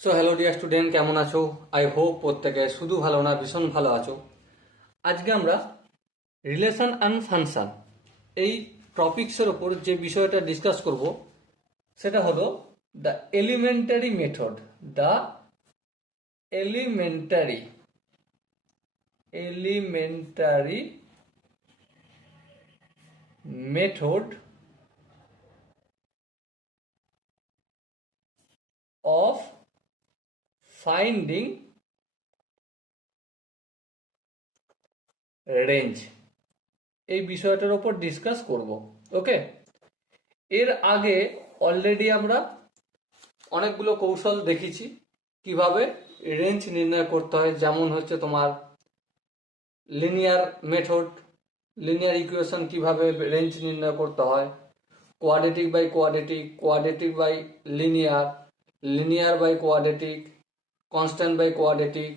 So hello dear student, কেমন আছো? I hope প্রত্যেকে শুধু ভালো না ভীষণ ভালো আছো। আজকে আমরা রিলেশন অ্যান্ড ফাংশন এই টপিক্সের ওপর যে বিষয়টা ডিসকাস করব সেটা হলো the elementary method. The elementary elementary method of finding range, এই বিষয়টার উপর ডিসকাস করব। ওকে, এর আগে অলরেডি আমরা অনেকগুলো কৌশল দেখেছি কিভাবে রেঞ্জ নির্ণয় করতে হয়, যেমন হচ্ছে তোমার লিনিয়ার মেথড, লিনিয়ার ইকুয়েশন কিভাবে রেঞ্জ নির্ণয় করতে হয়, quadratic by quadratic, quadratic by linear, linear by quadratic, constant by quadratic,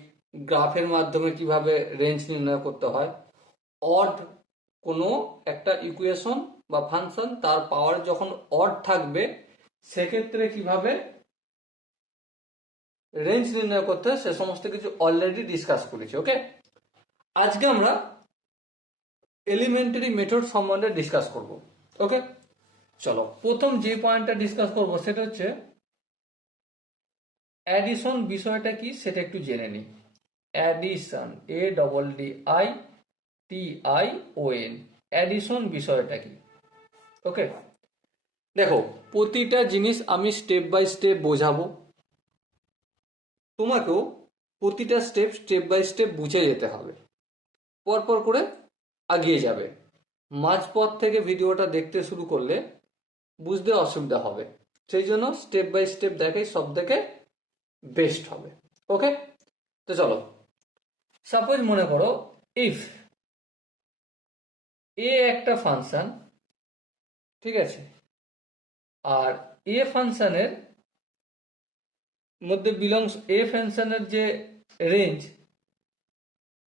গ্রাফের মাধ্যমে কিভাবে রেঞ্জ নির্ণয় করতে হয়, অড কোনো একটা ইকুয়েশন বা ফাংশন তার পাওয়ার যখন অড থাকবে সেক্ষেত্রে কিভাবে রেঞ্জ নির্ণয় করতে হয়, সে সমস্ত কিছু অলরেডি ডিসকাস করেছি। ওকে, আজকে আমরা এলিমেন্টারি মেথড সম্বন্ধে ডিসকাস করব। ওকে, চলো প্রথম যে পয়েন্টটা ডিসকাস করব সেটা হচ্ছে অ্যাডিশন বিষয়টা কি সেটা একটু জেনে নিই। অ্যাডিশন, ADDITION, অ্যাডিশন বিষয়টা কি? ওকে, দেখো প্রতিটা জিনিস আমি স্টেপ বাই স্টেপ বোঝাবো, তোমাকেও প্রতিটা স্টেপ বাই স্টেপ বুঝে যেতে হবে, পরপর করে আগিয়ে যাবে। মাঝপথ থেকে ভিডিওটা দেখতে শুরু করলে বুঝতে অসুবিধা হবে, সেই জন্য স্টেপ বাই স্টেপ দেখাই সব থেকে বেস্ট হবে। ওকে, তো চলো, সাপোজ মনে করো ইফ এ একটা ফাংশন, ঠিক আছে, আর এ ফাংশনের মধ্যে এ ফাংশনের যে রেঞ্জ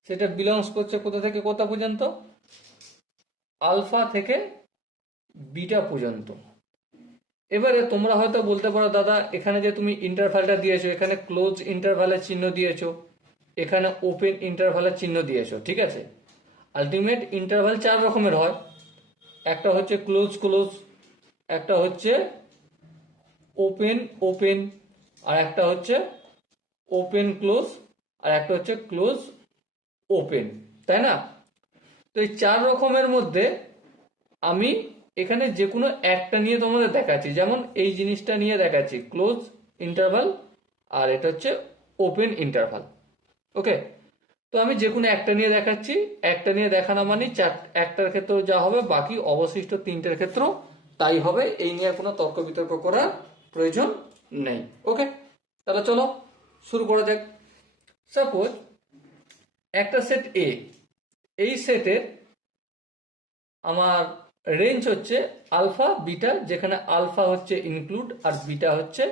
সেটা বিলংস করছে কোথা থেকে কোথা পর্যন্ত? আলফা থেকে বিটা পর্যন্ত। এবারে তোমরা হয়তো বলতে পারো দাদা এখানে যে তুমি ইন্টারভ্যালটা দিয়েছো, এখানে ক্লোজ ইন্টারভ্যালের চিহ্ন দিয়েছো, এখানে ওপেন ইন্টারভ্যালের চিহ্ন দিয়েছো, ঠিক আছে। আলটিমেট ইন্টারভ্যাল চার রকমের হয়, একটা হচ্ছে ক্লোজ ক্লোজ, একটা হচ্ছে ওপেন ওপেন, আর একটা হচ্ছে ওপেন ক্লোজ, আর একটা হচ্ছে ক্লোজ ওপেন, তাই না? তো এই চার রকমের মধ্যে আমি এখানে যে কোনো একটা নিয়ে তোমাদের দেখাচ্ছি, যেমন এই জিনিসটা নিয়ে দেখাচ্ছি ক্লোজ ইন্টারভাল, আর এটা হচ্ছে ওপেন ইন্টারভাল। ওকে, তো আমি যে কোনো একটা নিয়ে দেখাচ্ছি, একটা নিয়ে দেখানো মানে একটার ক্ষেত্রেও যা হবে বাকি অবশিষ্ট তিনটের ক্ষেত্রেও তাই হবে, এই নিয়ে কোনো তর্ক বিতর্ক করার প্রয়োজন নেই। ওকে, তাহলে চলো শুরু করা যাক। সাপোজ একটা সেট এ, এই সেটের আমার রেঞ্জ হচ্ছে আলফা বিটা, যেখানে আলফা হচ্ছে ইনক্লুড আর বিটা হচ্ছে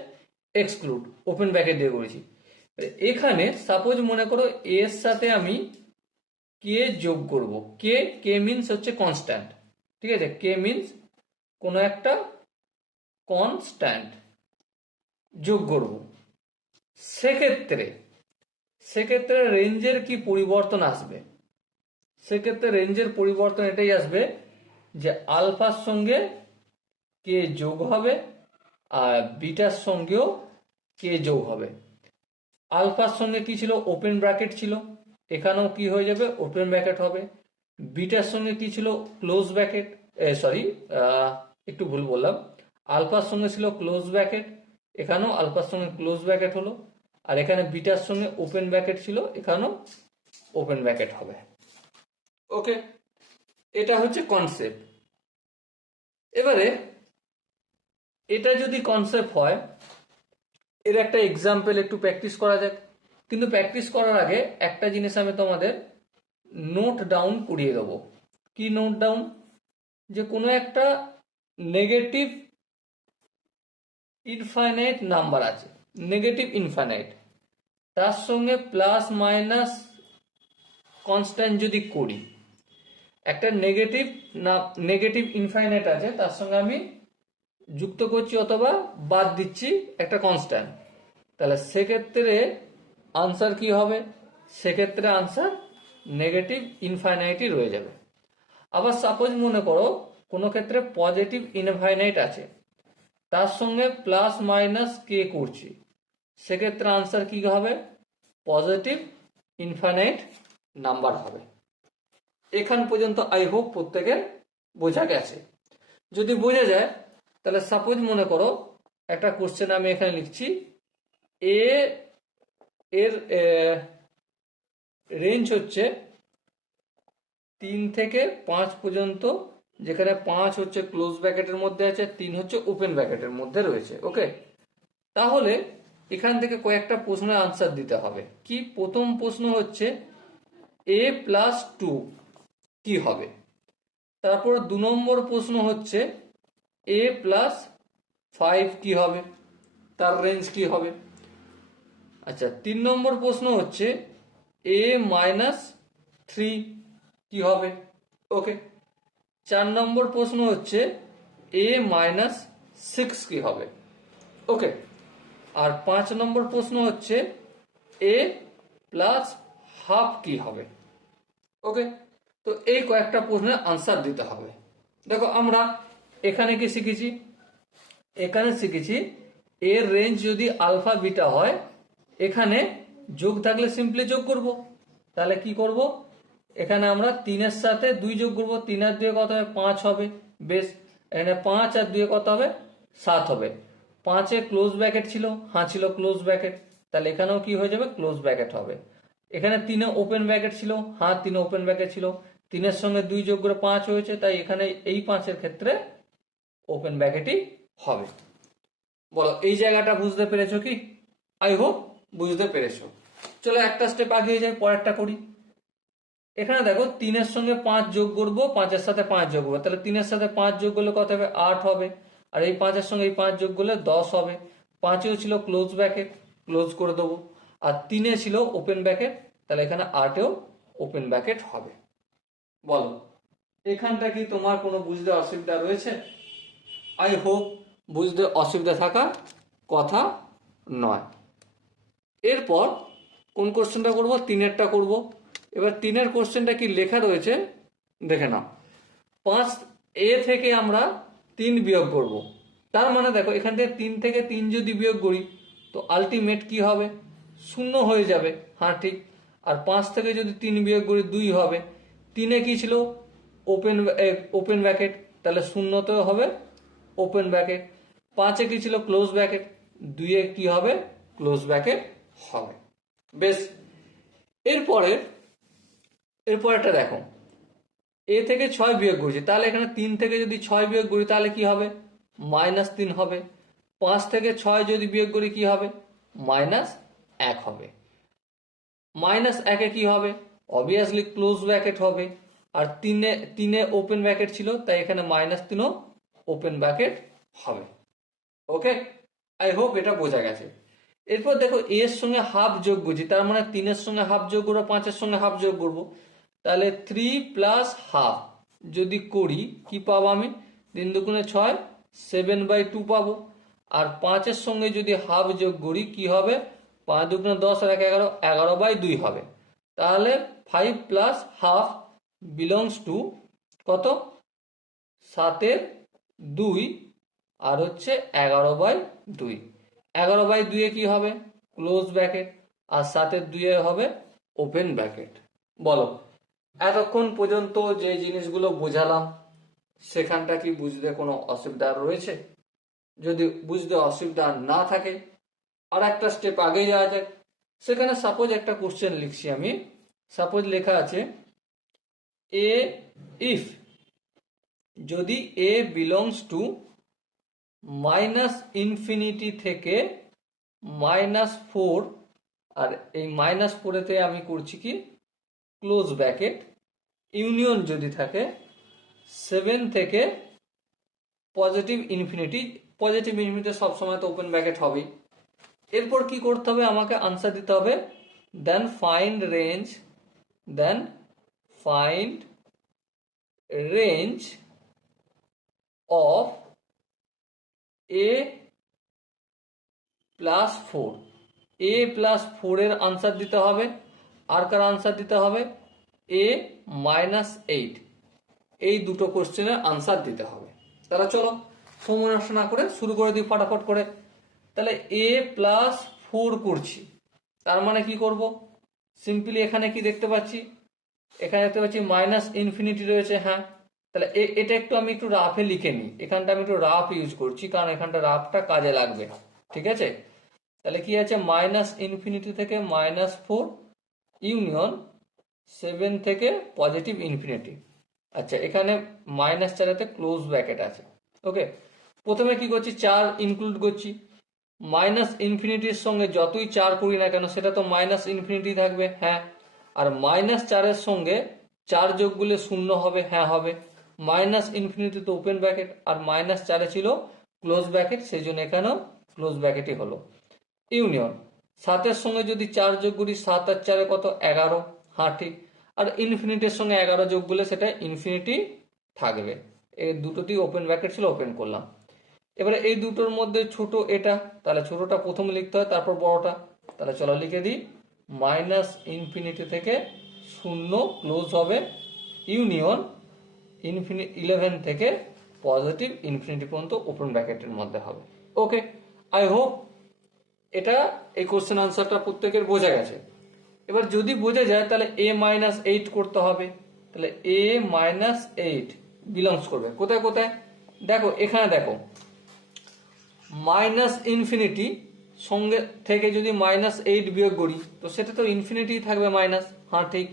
এক্সক্লুড, ওপেন ব্র্যাকেট দিয়ে করেছি। এখানে সাপোজ মনে করো এর সাথে আমি কে যোগ করব, কে কে মিনস হচ্ছে কনস্ট্যান্ট, ঠিক আছে, কে মিনস কোনো একটা কনস্ট্যান্ট যোগ করব। সেক্ষেত্রে সেক্ষেত্রে রেঞ্জের কি পরিবর্তন আসবে? সেক্ষেত্রে রেঞ্জের পরিবর্তন এটাই আসবে যে আলফার সঙ্গে কে যোগ হবে আর বিটার সঙ্গেও কে যোগ হবে। আলফার সঙ্গে কি ছিল? ওপেন ব্র্যাকেট ছিল, এখানেও কি হয়ে যাবে? ওপেন ব্র্যাকেট হবে। বিটার সঙ্গে কি ছিল? ক্লোজ ব্র্যাকেট, সরি একটু ভুল বললাম, আলফার সঙ্গে ছিল ক্লোজ ব্র্যাকেট, এখানেও আলফার সঙ্গে ক্লোজ ব্র্যাকেট হলো, আর এখানে বিটার সঙ্গে ওপেন ব্র্যাকেট ছিল, এখানেও ওপেন ব্র্যাকেট হবে। ওকে, এটা হচ্ছে কনসেপ্ট। এবারে এটা যদি কনসেপ্ট হয়, এর একটা এক্সাম্পল একটু প্র্যাকটিস করা যাক। কিন্তু প্র্যাকটিস করার আগে একটা জিনিস আমি তোমাদের নোট ডাউন করিয়ে দেবো। কি নোট ডাউন? যে কোনো একটা নেগেটিভ ইনফাইনাইট নাম্বার আছে, নেগেটিভ ইনফাইনাইট, তার সঙ্গে প্লাস মাইনাস কনস্ট্যান্ট যদি করি, একটা নেগেটিভ ইনফাইনাইট আছে, তার সঙ্গে আমি যুক্ত করছি অথবা বাদ দিচ্ছি একটা কনস্ট্যান্ট। তাহলে সেক্ষেত্রে আনসার কি হবে? সেক্ষেত্রে আনসার নেগেটিভ ইনফাইনাইটই রয়ে যাবে। আবার সাপোজ মনে করো কোনো ক্ষেত্রে পজিটিভ ইনফাইনাইট আছে, তার সঙ্গে প্লাস মাইনাস কে করছি, সেক্ষেত্রে আনসার কি হবে? পজিটিভ ইনফাইনাইট নাম্বার হবে। এখান পর্যন্ত আই হোপ প্রত্যেকের বোঝা গেছে। যদি বোঝা যায় তাহলে সাপোজ মনে করো একটা কোশ্চেন আমি এখানে লিখছি, এ এর রেঞ্জ হচ্ছে 3 থেকে 5 পর্যন্ত, যেখানে 5 হচ্ছে ক্লোজ ব্র্যাকেটের মধ্যে আছে, 3 হচ্ছে ওপেন ব্র্যাকেটের মধ্যে রয়েছে। ওকে, তাহলে এখান থেকে কয়েকটা প্রশ্নের আনসার দিতে হবে। কি? প্রথম প্রশ্ন হচ্ছে a প্লাস 2 কি হবে? তারপর 2 নম্বর প্রশ্ন হচ্ছে a প্লাস 5 কি হবে, তার রেঞ্জ কি হবে? আচ্ছা, 3 নম্বর প্রশ্ন হচ্ছে a মাইনাস 3 কি হবে? ওকে। 4 নম্বর প্রশ্ন হচ্ছে a মাইনাস 6 কি হবে? ওকে। আর 5 নম্বর প্রশ্ন হচ্ছে a প্লাস হাফ কি হবে? ওকে। তো এই কয়েকটা প্রশ্নের আনসার দিতে হবে। দেখো আমরা এখানে কি শিখেছি? এখানে শিখেছি এর রেঞ্জ যদি আলফা বিটা হয়, এখানে যোগ থাকলে সিম্পলি যোগ করব। তাহলে কি করব? এখানে আমরা 3 এর সাথে 2 যোগ করব, 3 আর 2 কত হবে? 5 হবে। বেশ, এখানে 5 আর 2 কত হবে? 7 হবে। 5 এ ক্লোজ ব্র্যাকেট ছিল, হ্যাঁ ছিল ক্লোজ ব্র্যাকেট, তাহলে এখানেও কি হয়ে যাবে? ক্লোজ ব্র্যাকেট হবে। এখানে 3 এ ওপেন ব্র্যাকেট ছিল, হ্যাঁ 3 এ ওপেন ব্র্যাকেট ছিল, 3 এর সঙ্গে 2 যোগ করে 5 হয়েছে, তাই এখানে এই 5 এর ক্ষেত্রে ওপেন ব্র্যাকেটই হবে। বলো এই জায়গাটা বুঝতে পেরেছো কি? আই হোপ বুঝতে পেরেছো। চলো একটা স্টেপ আগিয়ে যাই, পরেরটা করি। এখানে দেখো 3 এর সঙ্গে 5 যোগ করবো, 5 এর সাথে 5 যোগ করবো, তাহলে 3 এর সাথে 5 যোগ করলে কত হবে? 8 হবে। আর এই 5 এর সঙ্গে এই 5 যোগ করলে 10 হবে। 5 এও ছিল ক্লোজ ব্র্যাকেট, ক্লোজ করে দেবো। আর 3 এ ছিল ওপেন ব্র্যাকেট, তাহলে এখানে 8 এও ওপেন ব্র্যাকেট হবে। বলো এখানটা কি তোমার কোনো বুঝতে অসুবিধা রয়েছে? আই হোপ বুঝতে অসুবিধা থাকার কথা নয়। এরপর কোন কোশ্চেনটা করব? 3-এরটা করব। এবার 3-এর কোশ্চেনটা কি লেখা রয়েছে দেখে নাও। 5 এ থেকে আমরা 3 বিয়োগ করব, তার মানে দেখো এখান থেকে 3 থেকে 3 যদি বিয়োগ করি তো আলটিমেট কি হবে? 0 হয়ে যাবে। হ্যাঁ ঠিক। আর 5 থেকে যদি 3 বিয়োগ করি 2 হবে। 3-এ কি ছিল? ওপেন ওপেন ব্র্যাকেট, তাহলে 0তেও হবে ওপেন ব্র্যাকেট। 5-এ কি ছিল? Close bracket. 2-এ কি হবে? ক্লোজ ব্র্যাকেট হবে। বেশ, এরপরেরটা দেখো, এ থেকে 6 বিয়োগ করছি, তাহলে এখানে 3 থেকে যদি 6 বিয়োগ করি তাহলে কি হবে? -3 হবে। 5 থেকে 6 যদি বিয়োগ করি কি হবে? -1 হবে। -1-এ কি হবে? অবভিয়াসলি ক্লোজ ব্র্যাকেট হবে। আর 3-এ ওপেন ব্র্যাকেট ছিল, তাই এখানে -3ও ওপেন ব্র্যাকেট হবে। ওকে, আই হোপ এটা বোঝা গেছে। এরপর দেখো এর সঙ্গে হাফ যোগ করছি, তার মানে 3-এর সঙ্গে হাফ যোগ করবো, 5-এর সঙ্গে হাফ যোগ করবো, তাহলে 3 প্লাস হাফ যদি করি কি পাবো আমি? 3 দুগুণে 6, 7/2 পাবো। আর 5-এর সঙ্গে যদি হাফ যোগ করি কি হবে? 5 দুগুণে 10 আর 11, 11/2 হবে। তাহলে 5 প্লাস হাফ বিলংস টু কত? 7/2 আর হচ্ছে 11/2। 11/2 কি হবে? Close bracket. আর 7/2 হবে ওপেন ব্র্যাকেট। বলো এতক্ষণ পর্যন্ত যে জিনিসগুলো বোঝালাম সেখানটা কি বুঝতে কোনো অসুবিধা রয়েছে? যদি বুঝতে অসুবিধা না থাকে আর একটা স্টেপ আগে যাওয়া যাক। সেখানে সাপোজ একটা কোশ্চেন লিখছি আমি। সাপোজ লেখা আছে এ ইফ, যদি এ বিলংস টু -ইনফিনিটি থেকে -4, আর এই -4-এতে আমি করছি কি? Close bracket. ইউনিয়ন যদি থাকে 7 থেকে পজিটিভ ইনফিনিটি, পজিটিভ ইনফিনিটি সবসময় তো ওপেন ব্র্যাকেট হবেই। এরপর কি করতে হবে? আমাকে আনসার দিতে হবে then find range of a +4। A plus 4 এর আনসার দিতে হবে, আর কার আনসার দিতে হবে এ মাইনাস 8। এই দুটো কোশ্চেনের আনসার দিতে হবে। তাহলে চলো সময় নষ্ট না করে শুরু করে দিই ফটাফট করে। তাহলে এ প্লাস 4 করছি, তার মানে কি করব, সিম্পলি এখানে কি দেখতে পাচ্ছি, এখানে দেখতে পাচ্ছি মাইনাস ইনফিনিটি রয়েছে। হ্যাঁ, তাহলে এটা আমি একটু রাফে লিখে নিই, এখানটা আমি একটু রাফ ইউজ করছি কারণ এখানটা রাফটা কাজে লাগবে। ঠিক আছে, তাহলে কি আছে মাইনাস ইনফিনিটি থেকে -4 ইউনিয়ন 7 থেকে পজিটিভ ইনফিনিটি। আচ্ছা, এখানে -4 ক্লোজ ব্র্যাকেট আছে। ওকে, প্রথমে কি করছি 4 ইনক্লুড করছি, মাইনাস ইনফিনিটির সঙ্গে যতই 4 করি না কেন সেটা তো মাইনাস ইনফিনিটি থাকবে। হ্যাঁ, আর -4 সঙ্গে 4 যোগ করলে 0 হবে। হ্যাঁ হবে, মাইনাস ইনফিনিটি তো ওপেন ব্র্যাকেট আর -4 ছিল ক্লোজ ব্র্যাকেট, সেই জন্য এখানেও ক্লোজ ব্র্যাকেটই হলো। ইউনিয়ন 7-এর সঙ্গে যদি 4 যোগ করি 7 আর 4 কত 11। হ্যাঁ ঠিক, আর ইনফিনিটির সঙ্গে 11 যোগ করলে সেটা ইনফিনিটি থাকবে। এই দুটোতেই ওপেন ব্র্যাকেট ছিল, ওপেন করলাম। এবারে এই দুটোর মধ্যে ছোট এটা, তাহলে ছোটটা প্রথমে লিখতে হয় তারপর বড়টা। তাহলে চলো লিখে দিই, মাইনাস ইনফিনিটি থেকে 0 ক্লোজ হবে ইউনিয়ন 11 থেকে পজিটিভ ইনফিনিটি পর্যন্ত ওপেন ব্র্যাকেটের মধ্যে হবে। ওকে, আই হোপ এটা এই কোশ্চেন আনসারটা প্রত্যেকের বোঝা গেছে। এবার যদি বোঝা যায় তাহলে a-8 করতে হবে। তাহলে a-8 বিলংস করবে কোথায় কোথায়, দেখো এখানে দেখো মাইনাস ইনফিনিটি সঙ্গে থেকে যদি -8 বিয়োগ করি তো সেটা তো ইনফিনিটি থাকবে মাইনাস। হ্যাঁ ঠিক,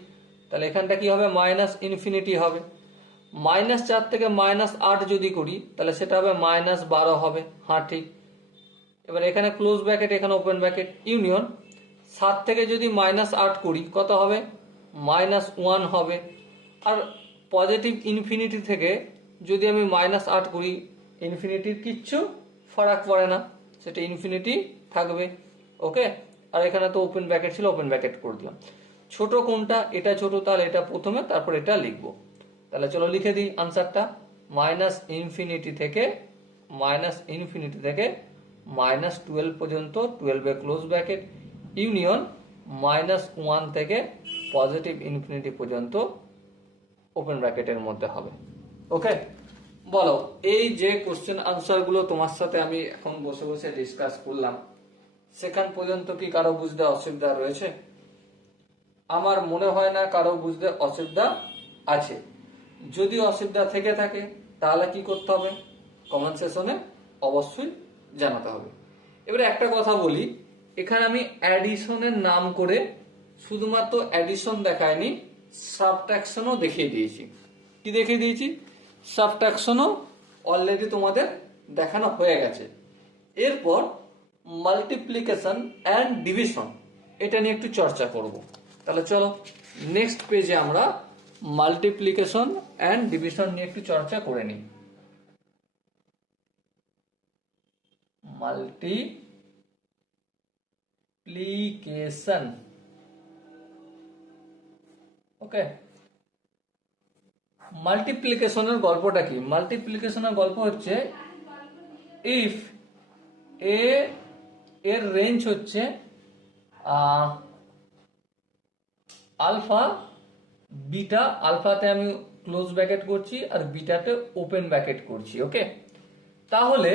তাহলে এখানটা কি হবে মাইনাস ইনফিনিটি হবে। -4 থেকে -8 যদি করি তাহলে সেটা হবে -12 হবে। হ্যাঁ ঠিক, এবার এখানে ক্লোজ ব্র্যাকেট এখানে ওপেন ব্র্যাকেট ইউনিয়ন 7 থেকে যদি -8 করি কত হবে -1 হবে। আর পজিটিভ ইনফিনিটি থেকে যদি আমি -8 করি ইনফিনিটির কিচ্ছু ফারাক পড়ে না, সেটা ইনফিনিটি থাকবে। ওকে, আর এখানে তো ওপেন ব্র্যাকেট ছিল, ওপেন ব্র্যাকেট করে দিলাম। ছোট কোনটা, এটা ছোট, তাহলে এটা প্রথমে তারপর এটা লিখবো। তাহলে চলো লিখে দিই আনসারটা, মাইনাস ইনফিনিটি থেকে -12 পর্যন্ত 12 ক্লোজ ব্র্যাকেট ইউনিয়ন -1 থেকে পজিটিভ ইনফিনিটি পর্যন্ত ওপেন ব্র্যাকেটের মধ্যে হবে। ওকে, বলো এই যে কোশ্চেন আনসার গুলো তোমার সাথে আমি এখন বসে বসে ডিসকাস করলাম, সেখান পর্যন্ত কি কারো বুঝতে অসুবিধা রয়েছে? আমার মনে হয় না কারো বুঝতে অসুবিধা আছে। যদি অসুবিধা থেকে থাকে তাহলে কি করতে হবে, কমেন্ট সেকশনে অবশ্যই জানাতে হবে। এবারে একটা কথা বলি, এখানে আমি অ্যাডিশনের নাম করে শুধুমাত্র অ্যাডিশন দেখায়নি, সাবট্রাকশনও দেখিয়ে দিয়েছি। কি দেখিয়ে দিয়েছি? সাবট্রাকশনও অলরেডি তোমাদের দেখানো হয়ে গেছে। এরপর মাল্টিপ্লিকেশন অ্যান্ড ডিভিশন, এটা নিয়ে একটু চর্চা করব। তাহলে চলো নেক্সট পেজে আমরা মাল্টিপ্লিকেশন অ্যান্ড ডিভিশন নিয়ে একটু চর্চা করে নিই। মাল্টিপ্লিকেশন, ওকে। মাল্টিপ্লিকেশনের গল্পটা কি? মাল্টিপ্লিকেশনের গল্প হচ্ছে, ইফ এর রেঞ্জ হচ্ছে আলফা বিটা, আলফাতে আমি ক্লোজ ব্র্যাকেট করছি আর বিটাতে ওপেন ব্র্যাকেট করছি। ওকে, তাহলে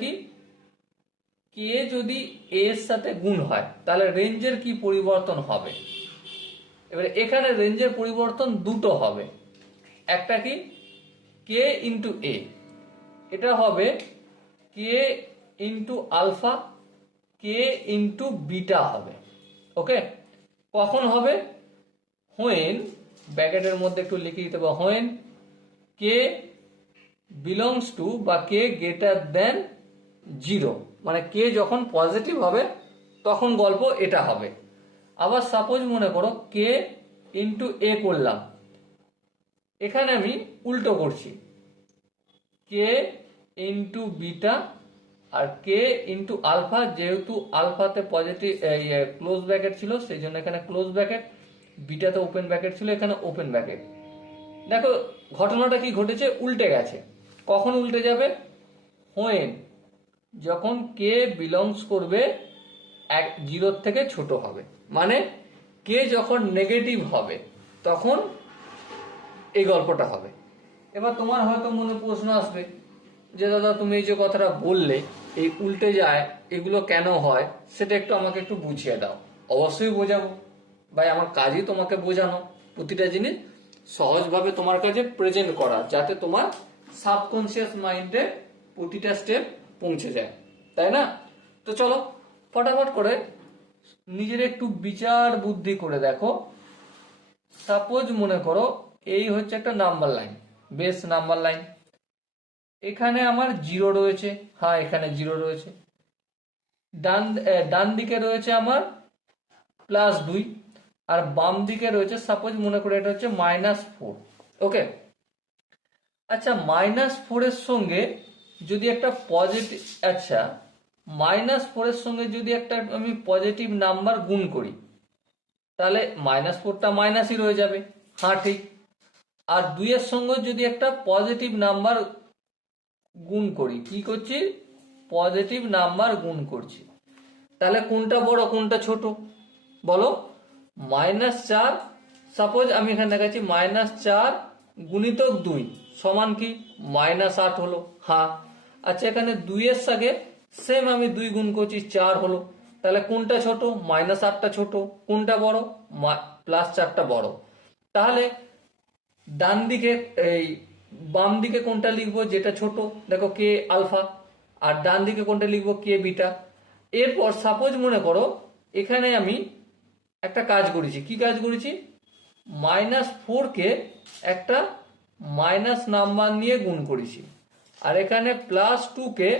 কি কে যদি এর সাথে গুণ হয় তাহলে রেঞ্জের কি পরিবর্তন হবে? এবারে এখানে রেঞ্জের পরিবর্তন দুটো হবে, একটা কি কে ইন্টু এ, এটা হবে কে ইন্টু আলফা, কে ইন্টু বিটা হবে। ওকে, কখন হবে? হোয়েন, ব্র্যাকেটের মধ্যে একটু লিখে দিতে হবে, হোয়েন কে বিলংস টু বা কে গ্রেটার দেন 0, মানে কে যখন পজিটিভ হবে তখন গল্প এটা হবে। আবার সাপোজ মনে করো কে ইন্টু এ করলাম, এখানে আমি উল্টো করছি, কে ইন্টু বিটা আর কে ইন্টু আলফা, যেহেতু আলফাতে পজিটিভ ক্লোজ ব্র্যাকেট ছিল সেই জন্য এখানে ক্লোজ ব্র্যাকেট, বিটাতে ওপেন ব্র্যাকেট ছিল এখানে ওপেন ব্র্যাকেট। দেখো ঘটনাটা কি ঘটেছে, উল্টে গেছে। কখন উল্টে যাবে? হোয়েন যখন কে বিলংস করবে 0 থেকে ছোট হবে, মানে কে যখন নেগেটিভ হবে তখন এই গল্পটা হবে। এবার তোমার হয়তো মনে প্রশ্ন আসবে যে দাদা তুমি এই যে কথাটা বললে এই উল্টে যায়, এগুলো কেন হয় সেটা একটু আমাকে একটু বুঝিয়ে দাও। অবশ্যই বোঝাবো ভাই, আমার কাজই তোমাকে বোঝানো, প্রতিটা জিনিস সহজভাবে তোমার কাছে প্রেজেন্ট করা, যাতে তোমার সাবকনসিয়াস মাইন্ডে প্রতিটা স্টেপ পৌঁছে যায়, তাই না? তো চলো ফটাফট করে নিজের একটু বিচার বুদ্ধি করে দেখো। সাপোজ মনে করো এই হচ্ছে একটা number line, base number line. এখানে আমার 0 রয়েছে, হ্যাঁ এখানে 0 রয়েছে। ডান দিকে রয়েছে আমার +2, আর বাম দিকে রয়েছে সাপোজ মনে করো এটা হচ্ছে -4। ওকে, আচ্ছা -4 এর সঙ্গে যদি একটা পজিটিভ, আচ্ছা -4 এর সঙ্গে যদি একটা আমি পজিটিভ নাম্বার গুণ করি, তাহলে -4টা মাইনাসই রয়ে যাবে, হ্যাঁ ঠিক। আর 2 এর সঙ্গে যদি একটা পজিটিভ নাম্বার গুণ করি, কি করছি, পজিটিভ নাম্বার গুণ করছি, তাহলে কোনটা বড় কোনটা ছোট বলো? -4, সাপোজ আমি এখানে দেখাচ্ছি -4 গুণিতক 2 সমান কি -8 হলো, হ্যাঁ। আচ্ছা এখানে 2 এর সাথে সেম আমি 2 গুণ করছি, 4 হলো, তাহলে কোনটা ছোট? -8টা ছোট, কোনটা বড়? +4টা বড়। তাহলে ডান দিকে এই বাম দিকে কোনটা লিখবো যেটা ছোট? দেখো কে আলফা। আর ডান দিকে কোনটা লিখবো? কে বিটা। এরপর সাপোজ মনে করো এখানে আমি একটা কাজ করেছি, কি কাজ করেছি, -4কে একটা মাইনাস নাম্বার নিয়ে গুণ করেছি, আর এখানে +2কে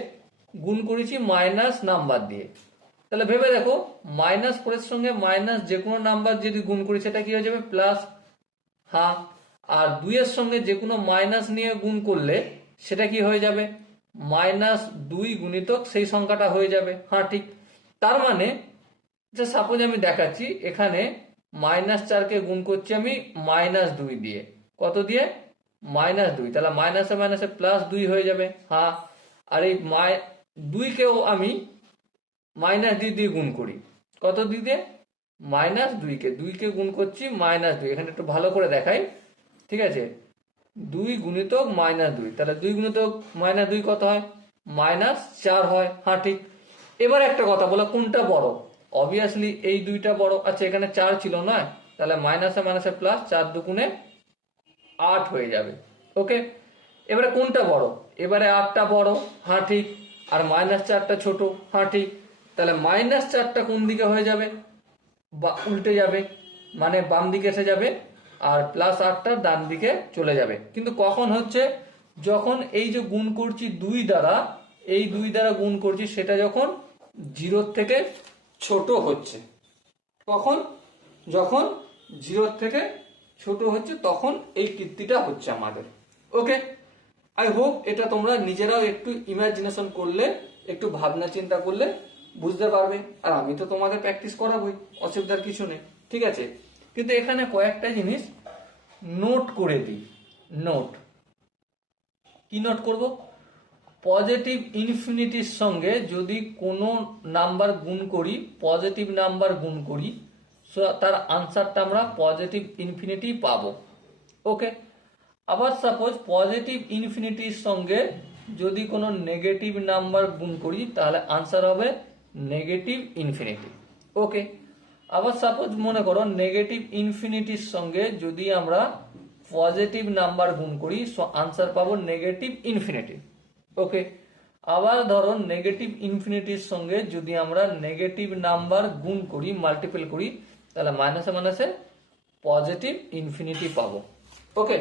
গুণ করেছি মাইনাস নাম্বার দিয়ে। তাহলে ভেবে দেখো, -4 এর সঙ্গে মাইনাস যে কোনো নাম্বার যদি গুণ করি সেটা কি হয়ে যাবে? প্লাস, হ্যাঁ। আর 2 এর সঙ্গে যে কোনো মাইনাস নিয়ে গুণ করলে সেটা কি হয়ে যাবে? -2 গুণিতক সেই সংখ্যাটা হয়ে যাবে, হ্যাঁ ঠিক। তার মানে যে সাপোজ আমি দেখাচ্ছি এখানে -4কে গুণ করছি আমি -2 দিয়ে, কত দিয়ে? -2, তাহলে মাইনাসে মাইনাসে +2 হয়ে যাবে, হ্যাঁ। আর এই 2কেও আমি -2 দিয়ে গুণ করি, কত দিয়ে? -2কে 2কে গুণ করছি -2, এখানে একটু ভালো করে দেখাই, ঠিক আছে? 2 গুণিতক -2, তাহলে 2 গুণিতক -2 কত হয়? -4 হয়, হ্যাঁ ঠিক। এবার একটা কথা বলো, কোনটা বড়? অবভিয়াসলি এই 2টা বড়। আচ্ছা এখানে 4 ছিল নয়, তাহলে মাইনাসে মাইনাসে প্লাস, 4 দুগুণে 8 হয়ে যাবে, ওকে। এবারে কোনটা বড়? এবারে 8টা বড়, হ্যাঁ ঠিক। আর -4টা ছোট, হ্যাঁ ঠিক। তাহলে -4টা কোন দিকে হয়ে যাবে? বা উল্টে যাবে, মানে বাম দিকে এসে যাবে, আর +8টা ডান দিকে চলে যাবে। কিন্তু কখন হচ্ছে? যখন এই যে গুণ করছি 2 দ্বারা, এই 2 দ্বারা গুণ করছি সেটা যখন 0 থেকে ছোট হচ্ছে। কখন? যখন 0 থেকে ছোট হচ্ছে তখন এই কীর্তিটা হচ্ছে আমাদের, ওকে। আই হোপ এটা তোমরা নিজেরাও একটু ইমাজিনেশন করলে, একটু ভাবনা চিন্তা করলে বুঝতে পারবে। আর আমি তো তোমাদের প্র্যাকটিস করাবোই, অসুবিধার কিছু নেই, ঠিক আছে। কিন্তু এখানে কয়েকটা জিনিস নোট করে দিই। নোট, কি নোট করব? পজিটিভ ইনফিনিটির সঙ্গে যদি কোনো নাম্বার গুণ করি, পজিটিভ নাম্বার গুণ করি, তার আনসারটা আমরা পজিটিভ ইনফিনিটি পাবো, ওকে। আবার সাপোজ পজিটিভ ইনফিনিটির সঙ্গে যদি কোনো নেগেটিভ নাম্বার গুণ করি তাহলে আনসার হবে নেগেটিভ ইনফিনিটি, ওকে। আবার সাপোজ মনে করো নেগেটিভ ইনফিনিটির সঙ্গে যদি আমরা পজিটিভ নাম্বার গুণ করি, সো আনসার পাবো নেগেটিভ ইনফিনিটি, ওকে। আবার ধরো নেগেটিভ ইনফিনিটির সঙ্গে যদি আমরা নেগেটিভ নাম্বার গুণ করি, মাল্টিপল করি, তাহলে মাইনাসে মাইনাসে পজিটিভ ইনফিনিটি পাবো, ওকে।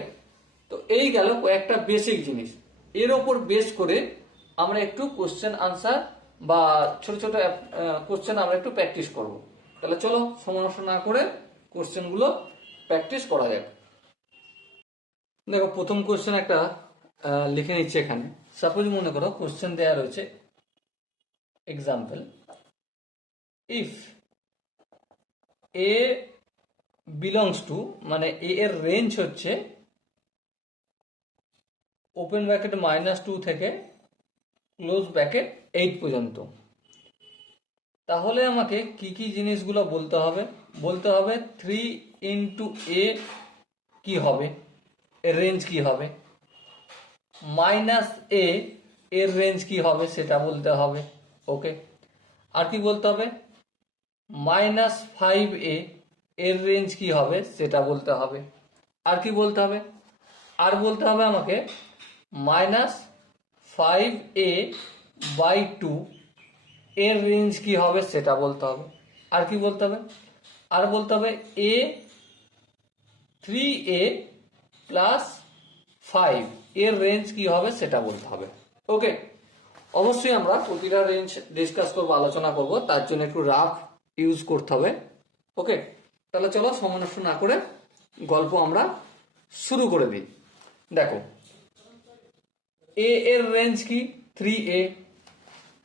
তো এই গেল কয়েকটা বেসিক জিনিস। এর ওপর বেস করে আমরা একটু কোশ্চেন আনসার বা ছোট ছোট কোশ্চেন আমরা একটু প্র্যাকটিস করব। তাহলে চলো সমস্যা না করে কোশ্চেনগুলো প্র্যাকটিস করা যাক। দেখো প্রথম কোশ্চেন একটা লিখে নিচ্ছে এখানে। সাপোজ মনে করো কোশ্চেন দেওয়া রয়েছে, example, if A belongs to, মানে এ এর রেঞ্জ হচ্ছে ওপেন ব্র্যাকেট -2 থেকে ক্লোজ ব্র্যাকেট 8 পর্যন্ত। তাহলে আমাকে কি কি জিনিসগুলো বলতে হবে? বলতে হবে 3 ইন্টু এ কি হবে, এর রেঞ্জ কি হবে, মাইনাস এ এর রেঞ্জ কি হবে সেটা বলতে হবে। ওকে, আর কি বলতে হবে, -5a এর রেঞ্জ কি হবে সেটা বলতে হবে। আর কি বলতে হবে, আর বলতে হবে আমাকে -5a/2 এর রেঞ্জ কি হবে সেটা বলতে হবে। আর কি বলতে হবে, আর বলতে হবে 3a + 5 এর রেঞ্জ কি হবে সেটা বলতে হবে। ওকে, অবশ্যই আমরা প্রতিটা রেঞ্জ ডিসকাস করবো, আলোচনা করব, তার জন্য একটু রাফ ইউজ করতে হবে। ওকে, তাহলে চলো সময় নষ্ট না করে গল্প আমরা শুরু করে দিই। দেখো, এ এর রেঞ্জ কি 3a,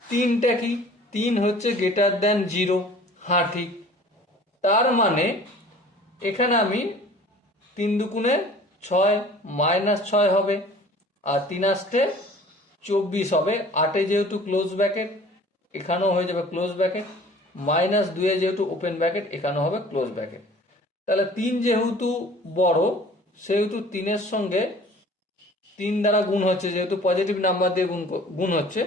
3টা কি, 3 হচ্ছে >0। হ্যাঁ ঠিক, তার মানে এখানে আমি 3 দুগুণে 6 -6 হবে, আর 3 আসতে 24 হবে। 8-এ যেহেতু ক্লোজ ব্র্যাকেট এখানেও হয়ে যাবে ক্লোজ ব্র্যাকেট, -2-এ যেহেতু ওপেন ব্র্যাকেট এখানেও হবে ক্লোজ ব্র্যাকেট। তাহলে 3 যেহেতু বড় সেহেতু 3-এর সঙ্গে 3 দ্বারা গুণ হচ্ছে, যেহেতু পজিটিভ নাম্বার দিয়ে গুণ হচ্ছে,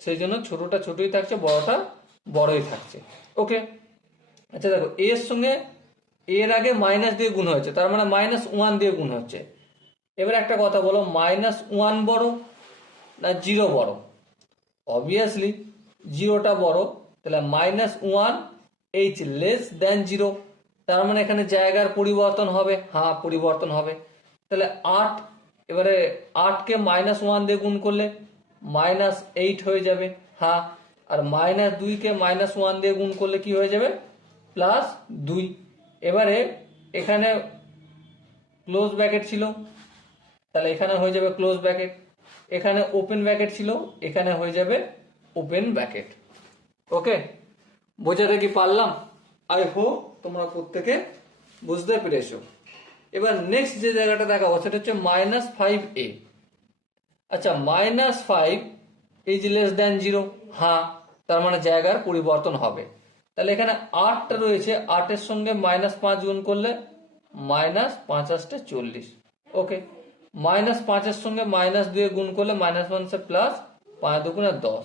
সেই জন্য ছোটটা ছোটই থাকছে, বড়টা বড়ই থাকছে। ওকে, আচ্ছা দেখো, এর সঙ্গে এর আগে মাইনাস দিয়ে গুণ হয়েছে, তার মানে -1 দিয়ে গুণ হচ্ছে। এবার একটা কথা বলো, -1 বড় না 0 বড়? অবভিয়াসলি 0টা বড়। তাহলে -1 h <0, তার মানে এখানে জায়গার পরিবর্তন হবে। হ্যাঁ, পরিবর্তন হবে। তাহলে 8, এবারে 8কে -1 দিয়ে গুণ করলে -8 হয়ে যাবে। হ্যাঁ, আর -2কে -1 দিয়ে গুণ করলে কি হয়ে যাবে, +2। এবারে এখানে ক্লোজ ব্র্যাকেট ছিল, তাহলে এখানে হয়ে যাবে ক্লোজ ব্র্যাকেট। এখানে ওপেন ব্র্যাকেট ছিল, এখানে হয়ে যাবে ওপেন ব্র্যাকেট। ওকে, বোঝাতে কি পারলাম? আই হোপ তোমরা প্রত্যেকে বুঝতে পেরেছো। এবার নেক্সট যে জায়গাটা দেখাবো সেটা হচ্ছে -5a। আচ্ছা, -5 <0। হ্যাঁ, তার মানে জায়গার পরিবর্তন হবে। তাহলে এখানে 8টা রয়েছে, 8-এর সঙ্গে -5 গুণ করলে -5 আসতে 40। ওকে, -5-এর সঙ্গে -2 গুণ করলে -1 সে প্লাস, 5 দুগুণে 10।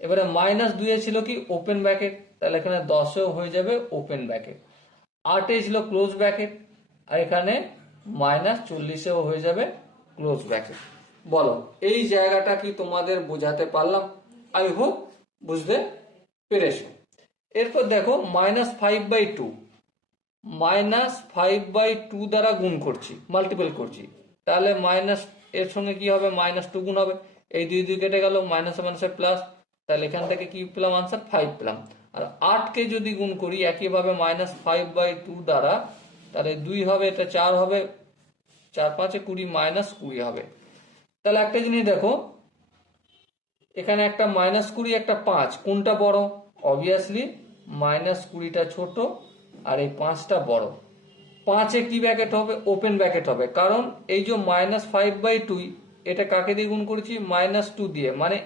এবারে -2-এ ছিল কি ওপেন ব্র্যাকেট, তাহলে এখানে 10-এও হয়ে যাবে ওপেন ব্র্যাকেট। 8-এ ছিল ক্লোজ ব্র্যাকেট, আর এখানে -40-এও হয়ে যাবে ক্লোজ ব্র্যাকেট। বলো, এই জায়গাটা কি তোমাদের বোঝাতে পারলাম? আই হোপ বুঝতে পেরেছো। এরপর দেখো, -5/2, -5/2 দ্বারা গুণ করছি, মাল্টিপল করছি, তাহলে মাইনাস এর সঙ্গে কি হবে, -2 গুণ হবে। এই 2 কেটে গেল, মাইনাসে প্লাস, তাহলে এখান থেকে কি পেলাম আনসার, 5 পেলাম। আর 8কে যদি গুণ করি একইভাবে -5/2 দ্বারা, তাহলে 2 হবে, এটা 4 হবে, 4 5 20, -20 হবে। তাহলে একটা জিনিস দেখো, এখানে একটা -20 একটা 5, কোনটা বড়? অবভিয়াসলি -20টা ছোট আর এই 5টা বড়। 5-এ কি ব্র্যাকেট হবে, ওপেন ব্র্যাকেট হবে, কারণ এই যে -5/2 এটা কাকে দিয়ে গুণ করেছি, -2 দিয়ে, মানে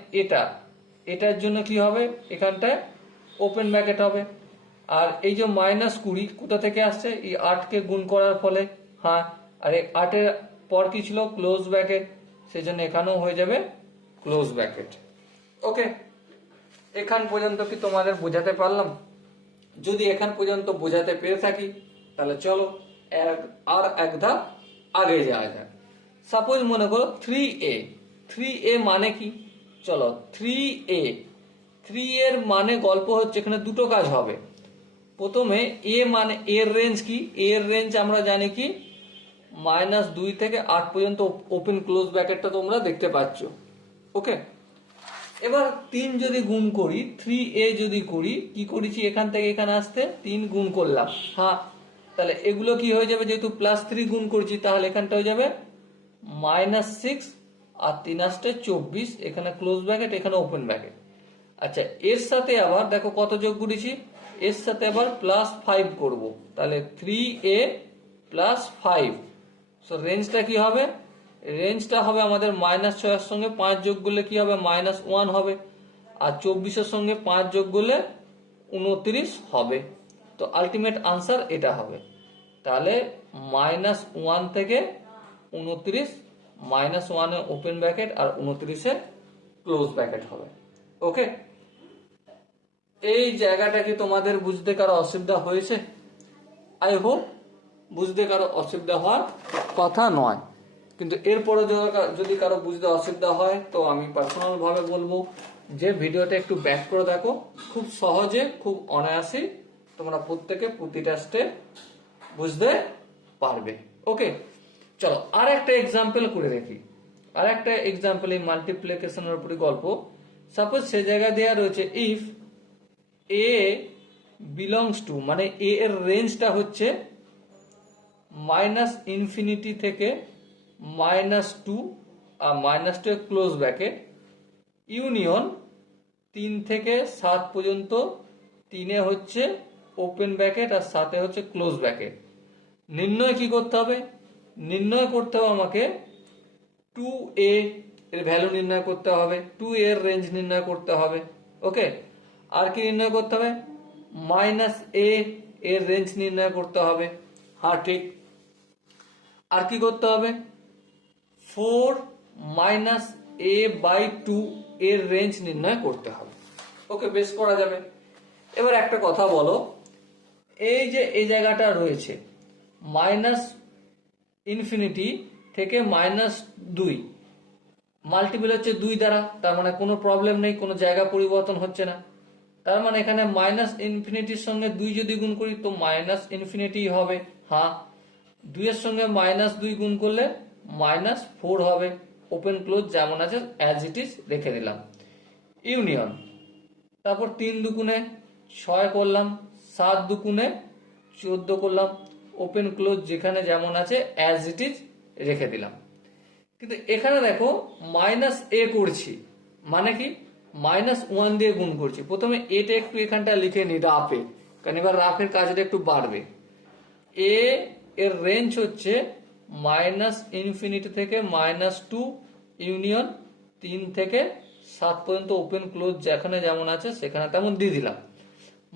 এটার জন্য কি হবে, এখানটায় ওপেন ব্র্যাকেট হবে। আর এই যে -20 কোথা থেকে আসছে, এই 8কে গুণ করার ফলে। হ্যাঁ, আর এই 8-এর পর কি ছিল, ক্লোজ ব্র্যাকেট, সেই জন্য এখানেও হয়ে যাবে ক্লোজ ব্র্যাকেট। ওকে, এখান পর্যন্ত কি তোমাদের বোঝাতে পারলাম? যদি এখান পর্যন্ত বোঝাতে পেরে থাকি তাহলে চলো আর এক ধাপ আগে যাওয়া যাক। সাপোজ মনে করো 3a, 3a মানে কি? চলো 3a, 3 এর মানে গল্প হচ্ছে, এখানে দুটো কাজ হবে। প্রথমে a মানে এর রেঞ্জ কি, এর রেঞ্জ আমরা জানি কি -2 থেকে 8 পর্যন্ত ওপেন ক্লোজ ব্র্যাকেটটা তোমরা দেখতে পাচ্ছ। ওকে, এবার 3 যদি গুণ করি, 3a যদি করি, কি করেছি, এখান থেকে এখানে আসতে 3 গুণ করলাম। হ্যাঁ, তাহলে এগুলো কি হয়ে যাবে, যেহেতু +3 গুণ করছি, তাহলে এখানটা হয়ে যাবে -6 আর 3 আসতে 24, এখানে ক্লোজ ব্র্যাকেট, এখানে ওপেন ব্র্যাকেট। আচ্ছা, এর সাথে আবার দেখো কত যোগ করেছি, এর সাথে আবার +5 করব, তাহলে 3a + 5। সো রেঞ্জটা কি হবে, রেঞ্জটা হবে আমাদের -6 এর সঙ্গে 5 যোগ করলে কি হবে, -1 হবে। আর 24-এর সঙ্গে 5 যোগ করলে 29 হবে। তো আলটিমেট আনসার এটা হবে। তাহলে -1 থেকে 29, -1 এ ওপেন ব্র্যাকেট আর 29-এ ক্লোজ ব্র্যাকেট হবে। ওকে, এই জায়গাটা কি তোমাদের বুঝতে কারো অসুবিধা হয়েছে? আই হোপ বুঝতে কারো অসুবিধা হওয়ার কথা নয়, কিন্তু এরপরে যদি কারো বুঝতে অসুবিধা হয় তো আমি পার্সোনাল ভাবে বলবো যে ভিডিওটা একটু ব্যাক করে দেখো। খুব সহজে, খুব অনায়াসে তোমরা প্রত্যেকে প্রতিটা স্টেপ বুঝতে পারবে। ওকে, চলো আর একটা এক্সাম্পল করে দেখি। আর একটা এক্সাম্পল, এই মাল্টিপ্লিকেশনের উপরে গল্প। সাপোজ সে জায়গায় দেওয়া রয়েছে ইফ এ বিলংস টু, মানে এ এর রেঞ্জটা হচ্ছে -ইনফিনিটি থেকে -2 আর -2 এর ক্লোজ ব্র্যাকেট, ইউনিয়ন 3 থেকে 7 পর্যন্ত, 3-এ হচ্ছে ওপেন ব্র্যাকেট আর 7-এ হচ্ছে ক্লোজ ব্র্যাকেট। নির্ণয় কি করতে হবে? নির্ণয় করতে হবে আমাকে 2a এর ভ্যালু নির্ণয় করতে হবে, 2a এর রেঞ্জ নির্ণয় করতে হবে। ওকে, আর কি নির্ণয় করতে হবে? -a এর রেঞ্জ নির্ণয় করতে হবে। হ্যাঁ ঠিক। আর কি করতে হবে? 4 -a/2 এর রেঞ্জ নির্ণয় করতে হবে। ওকে, বেশ করা যাবে। এবার একটা কথা বলো, এই যে এই জায়গাটা রয়েছে -ইনফিনিটি থেকে -2, মাল্টিপল হচ্ছে 2 দ্বারা, তার মানে কোনো প্রবলেম নেই, কোনো জায়গা পরিবর্তন হচ্ছে না। তার মানে এখানে -ইনফিনিটির সঙ্গে 2 যদি গুণ করি তো -ইনফিনিটি হবে। হ্যাঁ, 2 এর সঙ্গে -2 গুণ করলে -4 হবে। ওপেন ক্লোজ যেমন আছে অ্যাজ ইট ইজ রেখে দিলাম। ইউনিয়ন, তারপর 3 দুগুণে 6 করলাম, 7 দুগুণে 14 করলাম, ওপেন ক্লোজ যেখানে যেমন আছে অ্যাজ ইট ইজ রেখে দিলাম। কিন্তু এখানে দেখো -a করছি, মানে কি -1 দিয়ে গুণ করছি। প্রথমে এটা একটু এখানটা লিখে নি রাফে, কারণ এবার রাফের কাজটা একটু বাড়বে। a এর রেঞ্জ হচ্ছে -ইনফিনিটি থেকে -2, ইউনিয়ন 3 থেকে 7 পর্যন্ত, ওপেন ক্লোজ যেখানে যেমন আছে সেখানে তেমন দিয়ে দিলাম।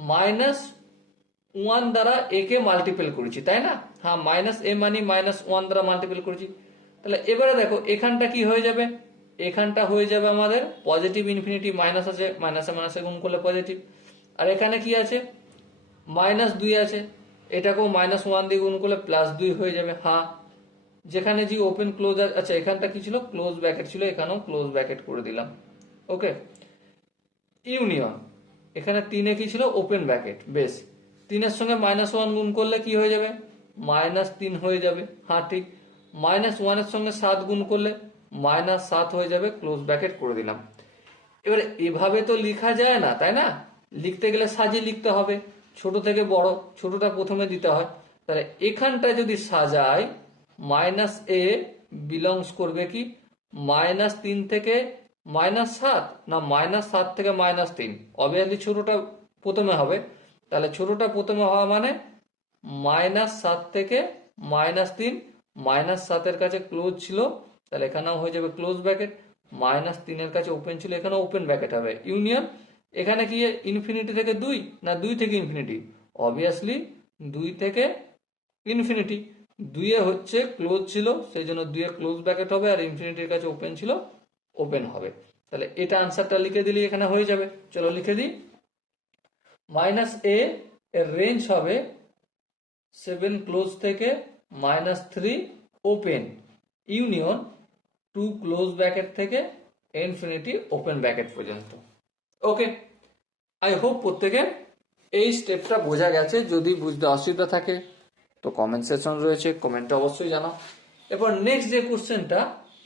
-1 দ্বারা a কে মাল্টিপল করেছি, তাই না? হ্যাঁ, -a মানে -1 দ্বারা মাল্টিপল করেছি। তাহলে এবারে দেখো এখানটা কি হয়ে যাবে? এখানটা হয়ে যাবে আমাদের পজিটিভ ইনফিনিটি, মাইনাস আছে, মাইনাসে মাইনাসে গুণ করলে পজিটিভ। আর এখানে কি আছে? -2 আছে, এটাকেও -1 দিয়ে গুণ করলে +2 হয়ে যাবে। হ্যাঁ, যেখানে যে ওপেন ক্লোজ আছে, এখানটা কি ছিল? ক্লোজ ব্র্যাকেট ছিল, এখানেও ক্লোজ ব্র্যাকেট করে দিলাম। ওকে, ইউনিয়ন, এখানে 3-এ কি ছিল? Open bracket. বেশ, 3-এর সঙ্গে -1 গুণ করলে কি হয়ে যাবে? -3 হয়ে যাবে। হ্যাঁ ঠিক। -1 এর সঙ্গে 7 গুণ করলে -7 হয়ে যাবে, ক্লোজ ব্র্যাকেট করে দিলাম। এবারে এভাবে তো লেখা যায় না, তাই না? লিখতে গেলে সাজিয়ে লিখতে হবে, ছোট থেকে বড়, ছোটটা প্রথমে দিতে হয়। তাহলে এখানটা যদি সাজাই, -a বিলংস করবে কি -3 থেকে -7, না -7 থেকে -3? অবভিয়াসলি ছোটটা প্রথমে হবে। তাহলে ছোটটা প্রথমে হওয়া মানে -7 থেকে -3, -7-এর কাছে ক্লোজ ছিল, তাহলে এখানেও হয়ে যাবে ক্লোজ ব্র্যাকেট। -3-এর কাছে ওপেন ছিল, এখানেও ওপেন ব্র্যাকেট হবে। ইউনিয়ন, এখানে কি ইনফিনিটি থেকে 2, না 2 থেকে ইনফিনিটি? অবভিয়াসলি 2 থেকে ইনফিনিটি। 2-এ হচ্ছে ক্লোজ ছিল, সেই জন্য 2-এ ক্লোজ ব্র্যাকেট হবে, আর ইনফিনিটির কাছে ওপেন ছিল, ওপেন হবে। তাহলে এটা আনসারটা লিখে দিলে এখানে হয়ে যাবে। চলো লিখে দিই। -a এর রেঞ্জ হবে 7 ক্লোজ থেকে -3 ওপেন, ইউনিয়ন 2 ক্লোজ ব্র্যাকেট থেকে ইনফিনিটি ওপেন ব্র্যাকেট পর্যন্ত। ওকে, আই হোপ প্রত্যেকে এই স্টেপটা বোঝা গেছে। যদি বুঝতে অসুবিধা থাকে তো কমেন্ট সেকশন রয়েছে, কমেন্টে অবশ্যই জানাও। এরপর নেক্সট যে কোশ্চেনটা,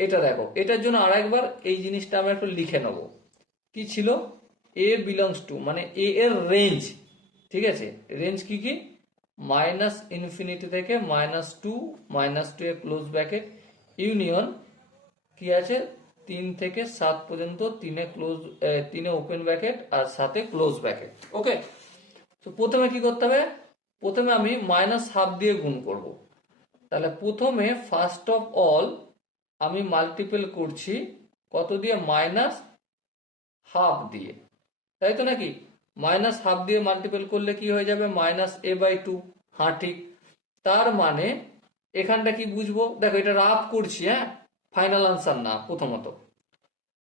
এটা দেখো, এটার জন্য আরেকবার এই জিনিসটা আমরা একটু লিখে নেব। কি ছিল? a বিলংস টু, মানে a এর রেঞ্জ, ঠিক আছে? রেঞ্জ কি কি? -ইনফিনিটি থেকে -2, -2 এর ক্লোজ ব্র্যাকেট, ইউনিয়ন কি আছে? 3 থেকে 7 পর্যন্ত, 3-এ ওপেন ব্র্যাকেট আর 7-এ ক্লোজ ব্র্যাকেট। ওকে, তো প্রথমে কি করতে হবে? প্রথমে আমি -12 দিয়ে গুণ করব। তাহলে প্রথমে ফার্স্ট অফ অল আমি মাল্টিপল করছি কত দিয়ে? হাফ দিয়ে, তাই তো নাকি? মাইনাস হাফ দিয়ে মাল্টিপল করলে কি হয়ে যাবে? Minus a by two. হ্যাঁ ঠিক। তার মানে এখানটা কি বুঝবো? দেখো এটা রাফ করছি, হ্যাঁ, ফাইনাল আনসার না। প্রথমত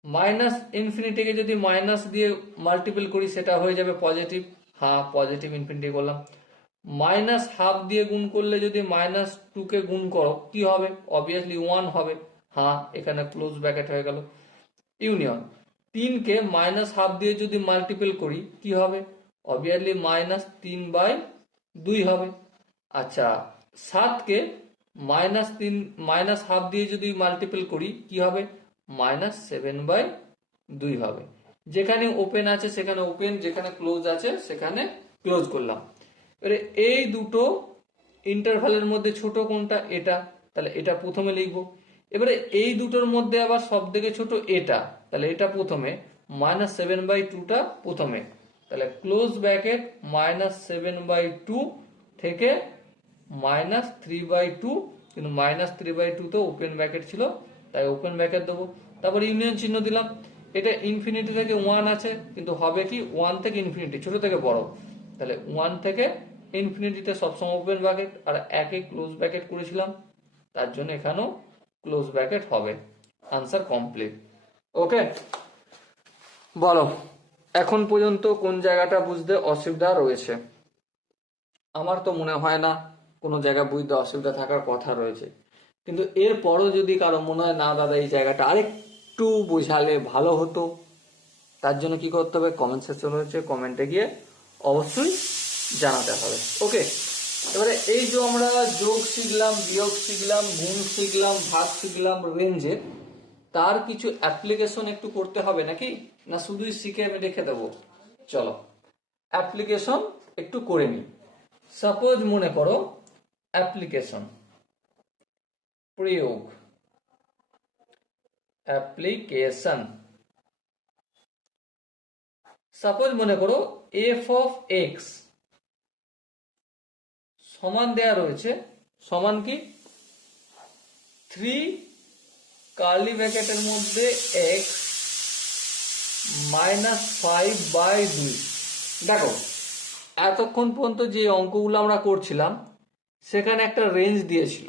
মাইনাস ইনফিনিটিকে যদি মাইনাস দিয়ে মাল্টিপল করি সেটা হয়ে যাবে পজিটিভ। হ্যাঁ, পজিটিভ ইনফিনিটি করলাম। মাইনাস হাফ দিয়ে গুণ করলে যদি মাইনাস টু কে গুণ করো কি হবে? অবভিয়াসলি 1 হবে। হ্যাঁ, এখানে ক্লোজ ব্র্যাকেট হয়ে গেল। ইউনিয়ন 3 কে মাইনাস হাফ দিয়ে যদি মাল্টিপল করি কি হবে? অবভিয়াসলি মাইনাস 3/2 হবে। আচ্ছা, 7 কে মাইনাস হাফ দিয়ে যদি মাল্টিপল করি কি হবে? -7/2 হবে। যেখানে ওপেন আছে সেখানে ওপেন, যেখানে ক্লোজ আছে সেখানে ক্লোজ করলাম। এবারে এই দুটো ইন্টারভালের মধ্যে ছোট কোনটা? এটা, তাহলে এটা প্রথমে লিখবো। এবারে এই দুটোর মধ্যে আবার সব থেকে ছোট এটা, তাহলে এটা প্রথমে, -7/2টা প্রথমে, তাহলে ক্লোজ ব্র্যাকেট -7/2 থেকে -3/2, কিন্তু -3/2 তো ওপেন ব্র্যাকেট ছিল তাই ওপেন ব্র্যাকেট দেবো। তারপর ইউনিয়ন চিহ্ন দিলাম। এটা ইনফিনিটি থেকে 1 আছে, কিন্তু হবে কি 1 থেকে ইনফিনিটি, ছোট থেকে বড়, তাহলে 1 থেকে ইনফিনিটিতে সবসময় ওপেন ব্র্যাকেট, আর একে ক্লোজ ব্র্যাকেট করেছিলাম তার জন্য এখানেও ক্লোজ ব্র্যাকেট হবে। Answer complete. ওকে, বলো এখন পর্যন্ত কোন জায়গাটা বুঝতে অসুবিধা রয়েছে? আমার তো মনে হয় না কোনো জায়গা বুঝতে অসুবিধা থাকার কথা রয়েছে, কিন্তু এরপরও যদি কারো মনে হয় না দাদা এই জায়গাটা আরেকটু বোঝালে ভালো হতো, তার জন্য কি করতে হবে? কমেন্ট সেকশন রয়েছে, কমেন্টে গিয়ে অবশ্যই জানাতে হবে। ওকে, এবারে এই যে আমরা যোগ শিখলাম, বিয়োগ শিখলাম, গুণ শিখলাম, ভাগ শিখলাম রেঞ্জের, তার কিছু অ্যাপ্লিকেশন একটু করতে হবে নাকি? না শুধুই শিখে আমি রেখে দেবো? চলো অ্যাপ্লিকেশন একটু করে নিই। সাপোজ মনে করো অ্যাপ্লিকেশন, প্রয়োগ, অ্যাপ্লিকেশন। সাপোজ মনে করো এফ অফ এক্স সমান দেয়া রয়েছে, সমান কি 3 কার্লি ব্র্যাকেটের মধ্যে এক্স -5/2। দেখো এতক্ষণ পর্যন্ত যে অঙ্কগুলো আমরা করছিলাম সেখানে একটা রেঞ্জ দিয়েছিল,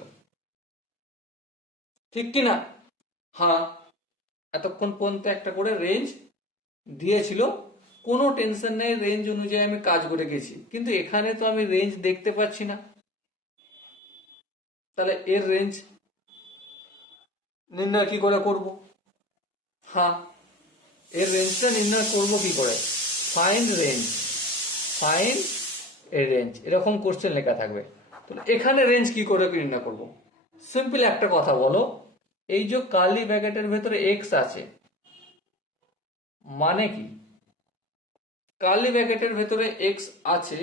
ঠিক কি না? হ্যাঁ, এতক্ষণ পর্যন্ত একটা করে রেঞ্জ দিয়েছিল, কোনো টেনশন নেই, রেঞ্জ অনুযায়ী আমি কাজ করে গেছি। কিন্তু এখানে তো আমি রেঞ্জ দেখতে পাচ্ছি না, তাহলে এর রেঞ্জ নির্ণয় কি করে করব? হ্যাঁ, এর রেঞ্জটা নির্ণয় করব কি করে? Find range, find a range, এরকম কোশ্চেন লেখা থাকবে। তাহলে এখানে রেঞ্জ কি করে নির্ণয় করব? সিম্পল একটা কথা বলো, এই যে কার্লি ব্র্যাকেটের ভেতরে এক্স আছে মানে কি? কার্লি ব্র্যাকেটের ভেতরে এক্স আছে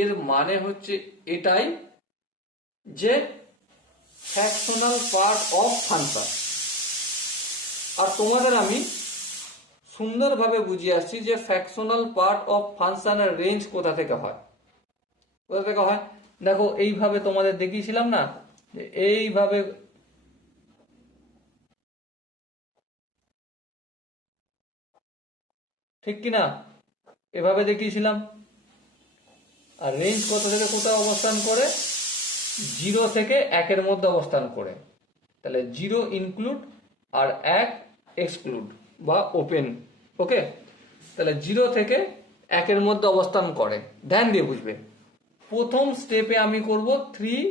এর মানে হচ্ছে এটাই যে ফ্র্যাকশনাল পার্ট অফ ফাংশন। আর তোমাদের আমি সুন্দরভাবে বুঝিয়ে আসছি যে ফ্র্যাকশনাল পার্ট অফ ফাংশনের রেঞ্জ কোথা থেকে হয়। কোথা থেকে হয়? দেখো এইভাবে তোমাদের দেখিয়েছিলাম না, যে এইভাবে ঠিক কিনা, এভাবে দেখিয়েছিলাম। আর রেঞ্জ কোথা থেকে কোথায় অবস্থান করে? 0 থেকে 1-এর মধ্যে অবস্থান করে। তাহলে 0 ইনক্লুড আর 1 এক্সক্লুড বা ওপেন। ওকে, তাহলে 0 থেকে 1-এর মধ্যে অবস্থান করে। ধ্যান দিয়ে বুঝবে। প্রথম স্টেপে আমি করব 3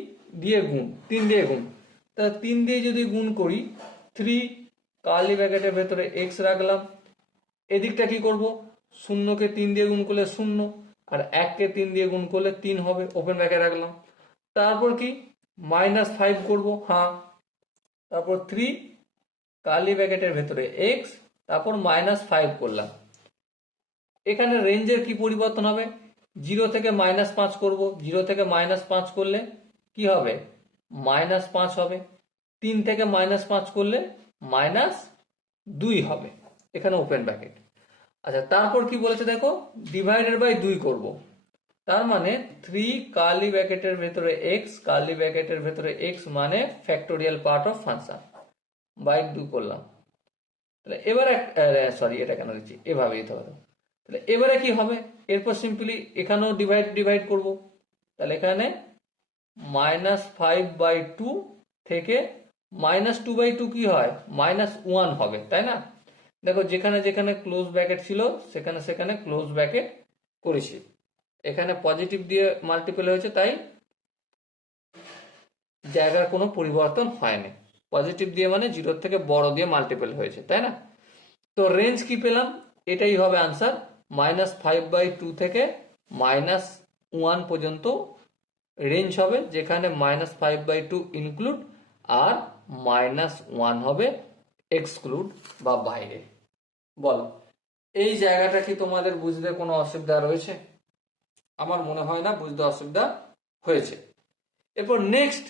দিয়ে গুণ, 3 দিয়ে গুণ। তাহলে 3 দিয়ে যদি গুণ করি, 3 কার্লি ব্র্যাকেটের ভেতরে এক্স রাখলাম। এদিকটা কি করব? 0-কে 3 দিয়ে গুণ করলে 0, আর 1-কে 3 দিয়ে গুণ করলে 3 হবে, ওপেন ব্র্যাকেট রাখলাম। তারপর কি -5 করব। হ্যাঁ, তারপর 3 কার্লি ব্র্যাকেটের ভেতরে এক্স, তারপর -5 করলাম। এখানে রেঞ্জের কি পরিবর্তন হবে? 0 থেকে -5 করব, 0 থেকে -5 করলে কি হবে? -5 হবে। 3 থেকে -5 করলে -2 হবে, এখানে ওপেন ব্র্যাকেট। আচ্ছা, তারপর কি বলেছে দেখো, ডিভাইডেড বাই 2 করব। তার মানে 3 কার্লি ব্র্যাকেটের ভেতরে এক্স, কার্লি ব্র্যাকেটের ভেতরে এক্স মানে factorial part of function, by 2 করলাম। তাহলে এবারে সরি এটা কেন লিখছি, এভাবে দিতে হবে। তাহলে এবারে কি হবে, এরপর সিম্পলি এখানেও ডিভাইড করব। তাহলে এখানে -5/2 থেকে -2/2 কি হয়, -1 হবে, তাই না? দেখো যেখানে যেখানে ক্লোজ ব্র্যাকেট ছিল সেখানে সেখানে ক্লোজ ব্র্যাকেট করেছি। এখানে পজিটিভ দিয়ে মাল্টিপল হয়েছে, তাই জায়গার কোনো পরিবর্তন হয়নি। পজিটিভ দিয়ে মানে 0 থেকে বড় দিয়ে মাল্টিপল হয়েছে, তাই না? তো রেঞ্জ কি পেলাম, এটাই হবে আনসার, -5/2 থেকে -1 পর্যন্ত রেঞ্জ হবে, যেখানে -5/2 ইনক্লুড আর -1 হবে এক্সক্লুড বা বাইরে। বলো এই জায়গাটা কি তোমাদের বুঝতে কোনো অসুবিধা রয়েছে? আমার মনে হয় না বুঝতে অসুবিধা হয়েছে। এরপর নেক্সট,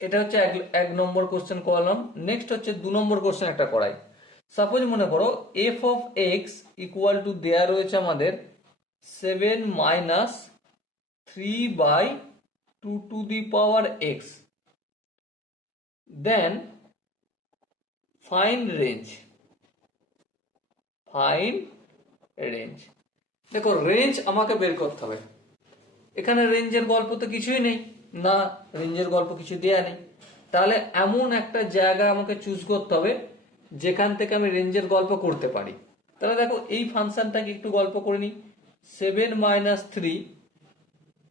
এটা হচ্ছে এক নম্বর কোশ্চেন করলাম। নেক্সট হচ্ছে 2 নম্বর কোশ্চেন একটা করাই। সাপোজ মনে করো f of x equal to দেয়া রয়েছে আমাদের 7 - 3/2 to the power x, then find range. দেখো রেঞ্জ আমাকে বের করতে হবে। এখানে রেঞ্জের গল্প তো কিছুই নেই, না রেঞ্জের গল্প কিছু দেয়া নেই। তাহলে এমন একটা জায়গা আমাকে চুজ করতে হবে যেখান থেকে আমি রেঞ্জের গল্প করতে পারি। তাহলে দেখো এই ফাংশনটাকে একটু গল্প করে নিই। 7 - 3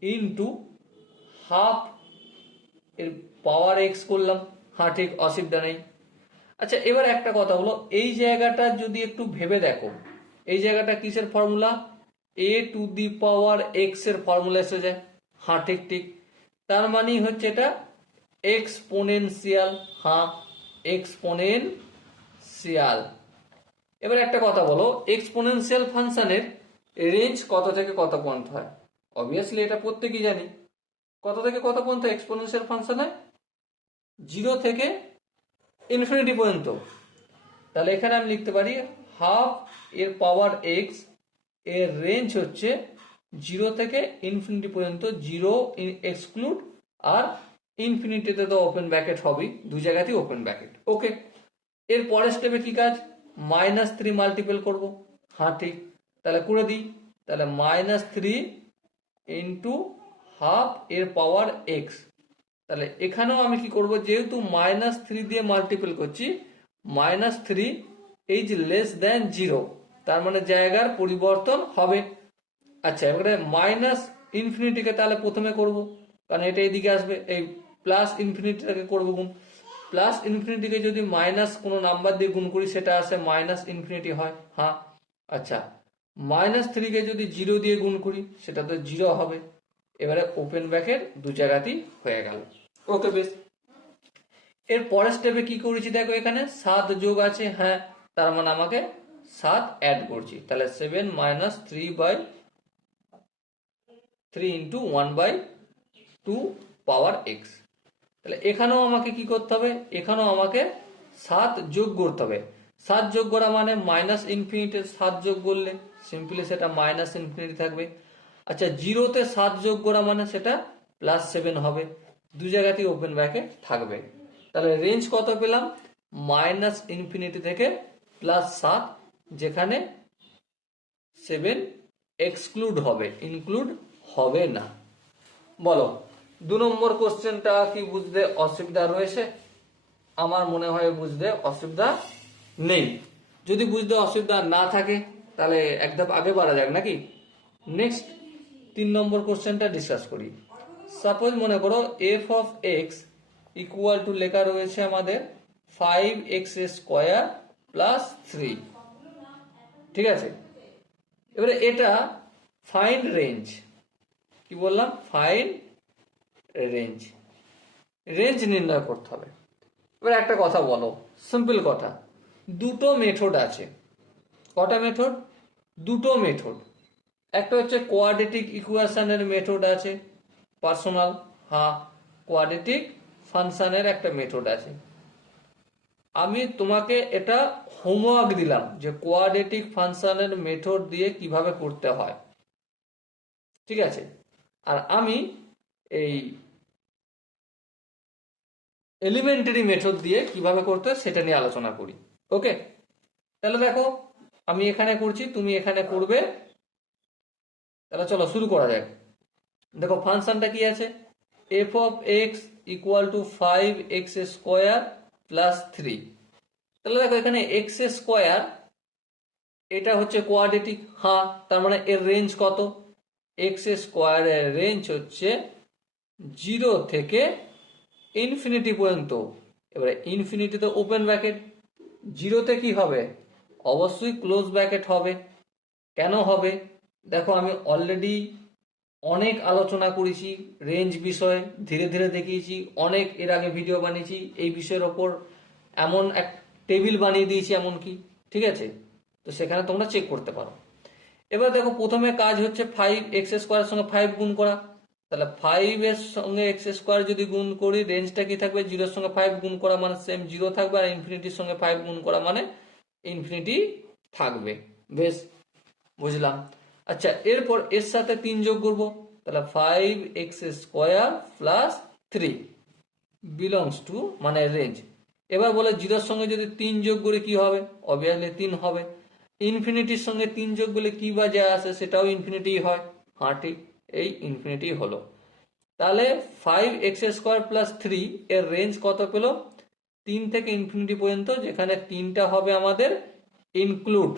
ইন্টু হাফ এর পাওয়ার এক্স করলাম। হ্যাঁ ঠিক, অসুবিধা নেই। আচ্ছা এবার একটা কথা বলো, এই জায়গাটা যদি একটু ভেবে দেখো, এই জায়গাটা কিসের formula, A two the power x এর ফর্মুলা এসে যায়। হ্যাঁ ঠিক ঠিক, তার মানেই হচ্ছে এটা এক্সপোনেনশিয়াল। হ্যাঁ এক্সপোনেনশিয়াল। এবার একটা কথা বলো, এক্সপোনেনশিয়াল ফাংশনের রেঞ্জ কত থেকে কত পর্যন্ত হয়? অবভিয়াসলি এটা প্রত্যেকেই জানি। কত থেকে কত পর্যন্ত এক্সপোনেনশিয়াল ফাংশন হয়? 0 থেকে ইনফিনিটি পর্যন্ত। তাহলে এখানে আমি লিখতে পারি হাফ এর পাওয়ার এক্স এর রেঞ্জ হচ্ছে 0 থেকে ইনফিনিটি পর্যন্ত, 0 এক্সক্লুড আর ইনফিনিটিতে তো ওপেন ব্র্যাকেট হবেই, দু জায়গাতেই ওপেন ব্র্যাকেট। ওকে, এর পরের স্টেপে কি কাজ, -3 মাল্টিপল করব। হ্যাঁ ঠিক, তাহলে করে দিই। তাহলে -3 ইন্টু হাফ এর পাওয়ার এক্স। তাহলে এখানেও আমি কি করব, যেহেতু -3 দিয়ে মাল্টিপল করছি, -3 ইজ লেস দেন 0, তার মানে জায়গার পরিবর্তন হবে। আচ্ছা এবারে মাইনাস ইনফিনিটিকে তাহলে প্রথমে করব, কারণ এটা এদিকে আসবে, এই প্লাস ইনফিনিটিটাকে করব গুণ। প্লাস ইনফিনিটিকে যদি মাইনাস কোনো নাম্বার দিয়ে গুণ করি সেটা আসে মাইনাস ইনফিনিটি হয়। হ্যাঁ আচ্ছা, -3কে যদি 0 দিয়ে গুণ করি সেটা তো 0 হবে। এবারে ওপেন ব্র্যাকেট দু জায়গাতেই হয়ে গেল। ওকে বেশ, এর পরের স্টেপে কি করেছি দেখো, এখানে 7 যোগ আছে। হ্যাঁ, তার মানে আমাকে 7 অ্যাড করছি। তাহলে 7 - 3/3 ইন্টু 1/2 পাওয়ার এক্স। তাহলে এখানেও আমাকে কি করতে হবে, এখানেও আমাকে 7 যোগ করতে হবে। 7 যোগ করা মানে মাইনাস ইনফিনিটি 7 যোগ করলে সিম্পলি সেটা মাইনাস ইনফিনিটি থাকবে। আচ্ছা 0-তে 7 যোগ করা মানে সেটা +7 হবে, দু জায়গাতেই ওপেন ব্র্যাকেট থাকবে। তাহলে রেঞ্জ কত পেলাম, মাইনাস ইনফিনিটি থেকে +7, যেখানে 7 এক্সক্লুড হবে, ইনক্লুড হবে না। বলো 2 নম্বর কোশ্চেনটা কি বুঝতে অসুবিধা রয়েছে? আমার মনে হয় বুঝতে অসুবিধা নেই। যদি বুঝতে অসুবিধা না থাকে তাহলে এক ধাপ আগে বাড়া যাক নাকি। নেক্সট 3 নম্বর কোশ্চেনটা ডিসকাস করি। সাপোজ মনে করো F of x equal two লেখা রয়েছে আমাদের 5x² + 3। ঠিক আছে, এবারে এটা ফাইন্ড রেঞ্জ। কি বললাম, ফাইন্ড রেঞ্জ, রেঞ্জ নির্ণয় করতে হবে। এবার একটা কথা বলো, সিম্পল কথা, দুটো মেথড আছে। কটা মেথড? দুটো মেথড। একটা হচ্ছে কোয়াড্রেটিক ইকুয়েশনের মেথড আছে, পার্সোনাল। হ্যাঁ, কোয়াড্রেটিক ফাংশনের একটা মেথড আছে। আমি তোমাকে এটা হোমওয়ার্ক দিলাম যে কোয়াড্রেটিক ফাংশনের মেথড দিয়ে কিভাবে করতে হয়। ঠিক আছে, আর আমি এই এলিমেন্টারি মেথড দিয়ে কিভাবে করতে হয় সেটা নিয়ে আলোচনা করি। ওকে, তাহলে দেখো আমি এখানে করছি, তুমি এখানে করবে। তাহলে চলো শুরু করা যাক। দেখো ফাংশনটা কি আছে, F of x equal two 5x² plus 3। তাহলে দেখো এখানে এক্স স্কোয়ার এটা হচ্ছে কোয়াড্রেটিক, হ্যাঁ, তার মানে এর রেঞ্জ কত, এক্স স্কোয়ারের রেঞ্জ হচ্ছে 0 থেকে ইনফিনিটি পর্যন্ত। এবারে ইনফিনিটিতে ওপেন ব্র্যাকেট, জিরোতে কি হবে, অবশ্যই ক্লোজ ব্র্যাকেট হবে। কেন হবে, দেখো আমি অলরেডি অনেক আলোচনা করেছি রেঞ্জ বিষয়ে, ধীরে ধীরে দেখিয়েছি, অনেক এর আগে ভিডিও বানিয়েছি এই বিষয়ের ওপর, এমন এক টেবিল বানিয়ে দিয়েছি এমনকি, ঠিক আছে, তো সেখানে তোমরা চেক করতে পারো। এবার দেখো প্রথমে কাজ হচ্ছে 5x² সঙ্গে 5 গুণ করা। তাহলে 5 এর সঙ্গে x² যদি গুণ করি, রেঞ্জটা কি থাকবে, 0 এর সঙ্গে 5 গুণ করা মানে সেম 0 থাকবে, আর ইনফিনিটির সঙ্গে 5 গুণ করা মানে ইনফিনিটি থাকবে। বেশ, বুঝলাম। আচ্ছা, এরপর এর সাথে 3 যোগ করবো, তাহলে 5x² প্লাস 3 বিলংস টু মানে রেঞ্জ। এবার বলে 0 সঙ্গে যদি 3 যোগ করে কি হবে, অবভিয়াসলি 3 হবে। ইনফিনিটির সঙ্গে 3 যোগ করলে কি বা যা আসে, সেটাও ইনফিনিটি হয়, হ্যাঁ ঠিক, এই ইনফিনিটি হলো। তাহলে 5x² প্লাস 3 এর রেঞ্জ কত পেল, 3 থেকে ইনফিনিটি পর্যন্ত, যেখানে 3টা হবে আমাদের ইনক্লুড।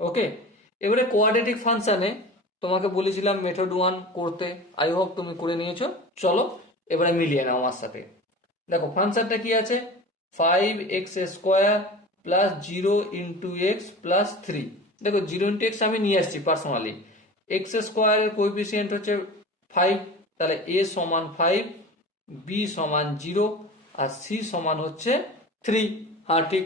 ওকে, এবারে কোয়াড্রেটিক ফাংশনে তোমাকে বলেছিলাম মেথড 1 করতে, আই হোপ তুমি করে নিয়েছো। চলো এবারে মিলিয়ে নাও আমার সাথে। দেখো ফাংশনটা কি আছে, 5x² plus 0 into x plus 3। দেখো 0 ইন্টু এক্স আমি নিয়ে আসছি পার্সোনালি, x² এর কোএফিসিয়েন্ট হচ্ছে 5, তাহলে a সমান 5, b সমান 0, আর c সমান হচ্ছে 3, হ্যাঁ ঠিক।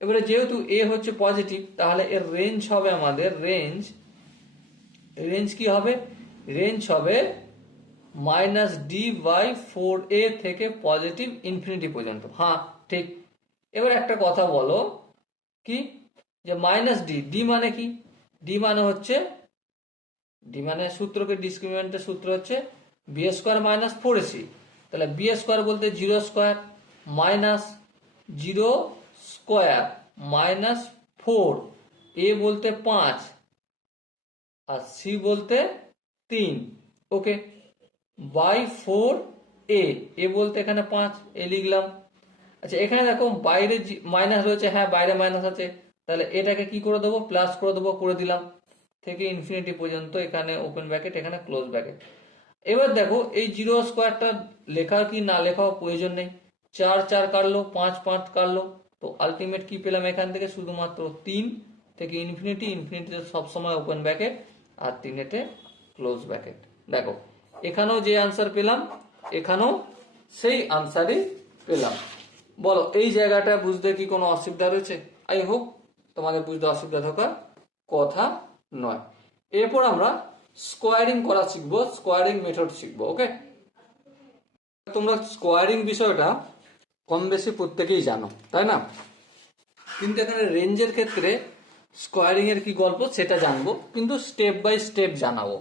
এবারে যেহেতু a হচ্ছে পজিটিভ, তাহলে এর রেঞ্জ হবে আমাদের, রেঞ্জ কি হবে, রেঞ্জ হবে -d/4a থেকে পজিটিভ ইনফিনিটি পর্যন্ত, হ্যাঁ ঠিক। এবার একটা কথা বলো কি, যে -d মানে কি, d মানে হচ্ছে, ডি মানে সূত্রকে, ডিসক্রিমিনেন্টের সূত্র হচ্ছে b² মাইনাস 4ac। তাহলে b² বলতে 0² মাইনাস 0² মাইনাস 4, a বলতে 5 আর c বলতে 3, ওকে, বাই 4a, এ বলতে এখানে 5, এ লিখলাম। আচ্ছা এখানে দেখো বাইরে মাইনাস রয়েছে, হ্যাঁ বাইরে মাইনাস আছে, তাহলে এটাকে কি করে দেবো, প্লাস করে দেবো, করে দিলাম, থেকে ইনফিনিটি পর্যন্ত, এখানে ওপেন ব্র্যাকেট এখানে ক্লোজ ব্র্যাকেট। এবার দেখো এই 0² লেখা কি না লেখাও প্রয়োজন নেই, 4 4 কাটলো, 5 5 কাটলো, তো আলটিমেট কি পেলাম এখান থেকে, শুধুমাত্র 3 থেকে ইনফিনিটি, ইনফিনিটিতে সবসময় ওপেন ব্র্যাকেট, আর 3এতে ক্লোজ ব্র্যাকেট। দেখো এখানেও যে আনসার পেলাম, এখানেও সেই আনসারই পেলাম। বলো এই জায়গাটা বুঝতে কি কোনো অসুবিধা রয়েছে, আই হোপ তোমাদের বুঝতে অসুবিধা থাকার কথা নয়। এরপর আমরা স্কোয়ারিং করা শিখবো, স্কোয়ারিং মেথড শিখবো। ওকে, তোমরা স্কোয়ারিং বিষয়টা কম বেশি প্রত্যেকেই জানো, তাই না, কিন্তু এখানে রেঞ্জের ক্ষেত্রে স্কোয়ারিং এর কি গল্প সেটা জানবো, কিন্তু স্টেপ বাই স্টেপ জানাবো।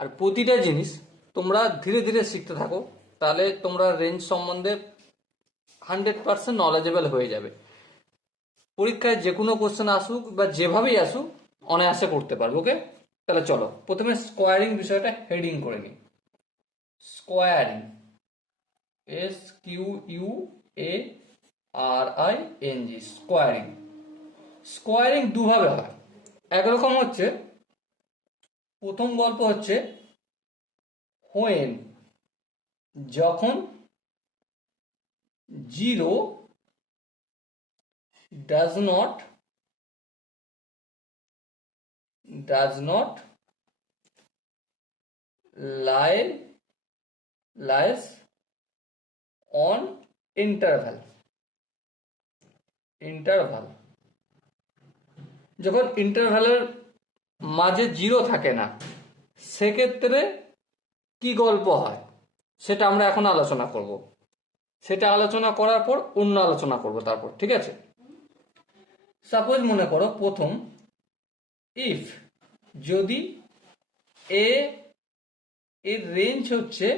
আর প্রতিটা জিনিস তোমরা ধীরে ধীরে শিখতে থাকো, তাহলে তোমরা রেঞ্জ সম্বন্ধে 100% নলেজেবল হয়ে যাবে। পরীক্ষায় যে কোনো কোশ্চেন আসুক বা যেভাবেই আসুক অনায়াসে করতে পারবে। ওকে, তাহলে চলো প্রথমে স্কোয়ারিং বিষয়টা হেডিং করে নিই। Squaring, SQUARING, squaring. স্কোয়ারিং দুভাবে হয়, একরকম হচ্ছে, প্রথম গল্প হচ্ছে হোয়েন, যখন 0 does not lies on interval, যখন ইন্টারভ্যালের মাঝে 0 থাকে না, সেক্ষেত্রে কি গল্প হয় সেটা আমরা এখন আলোচনা করব। সেটা আলোচনা করার পর অন্য আলোচনা করব তারপর, ঠিক আছে। সাপোজ মনে করো প্রথম, ইফ যদি এর রেঞ্জ হচ্ছে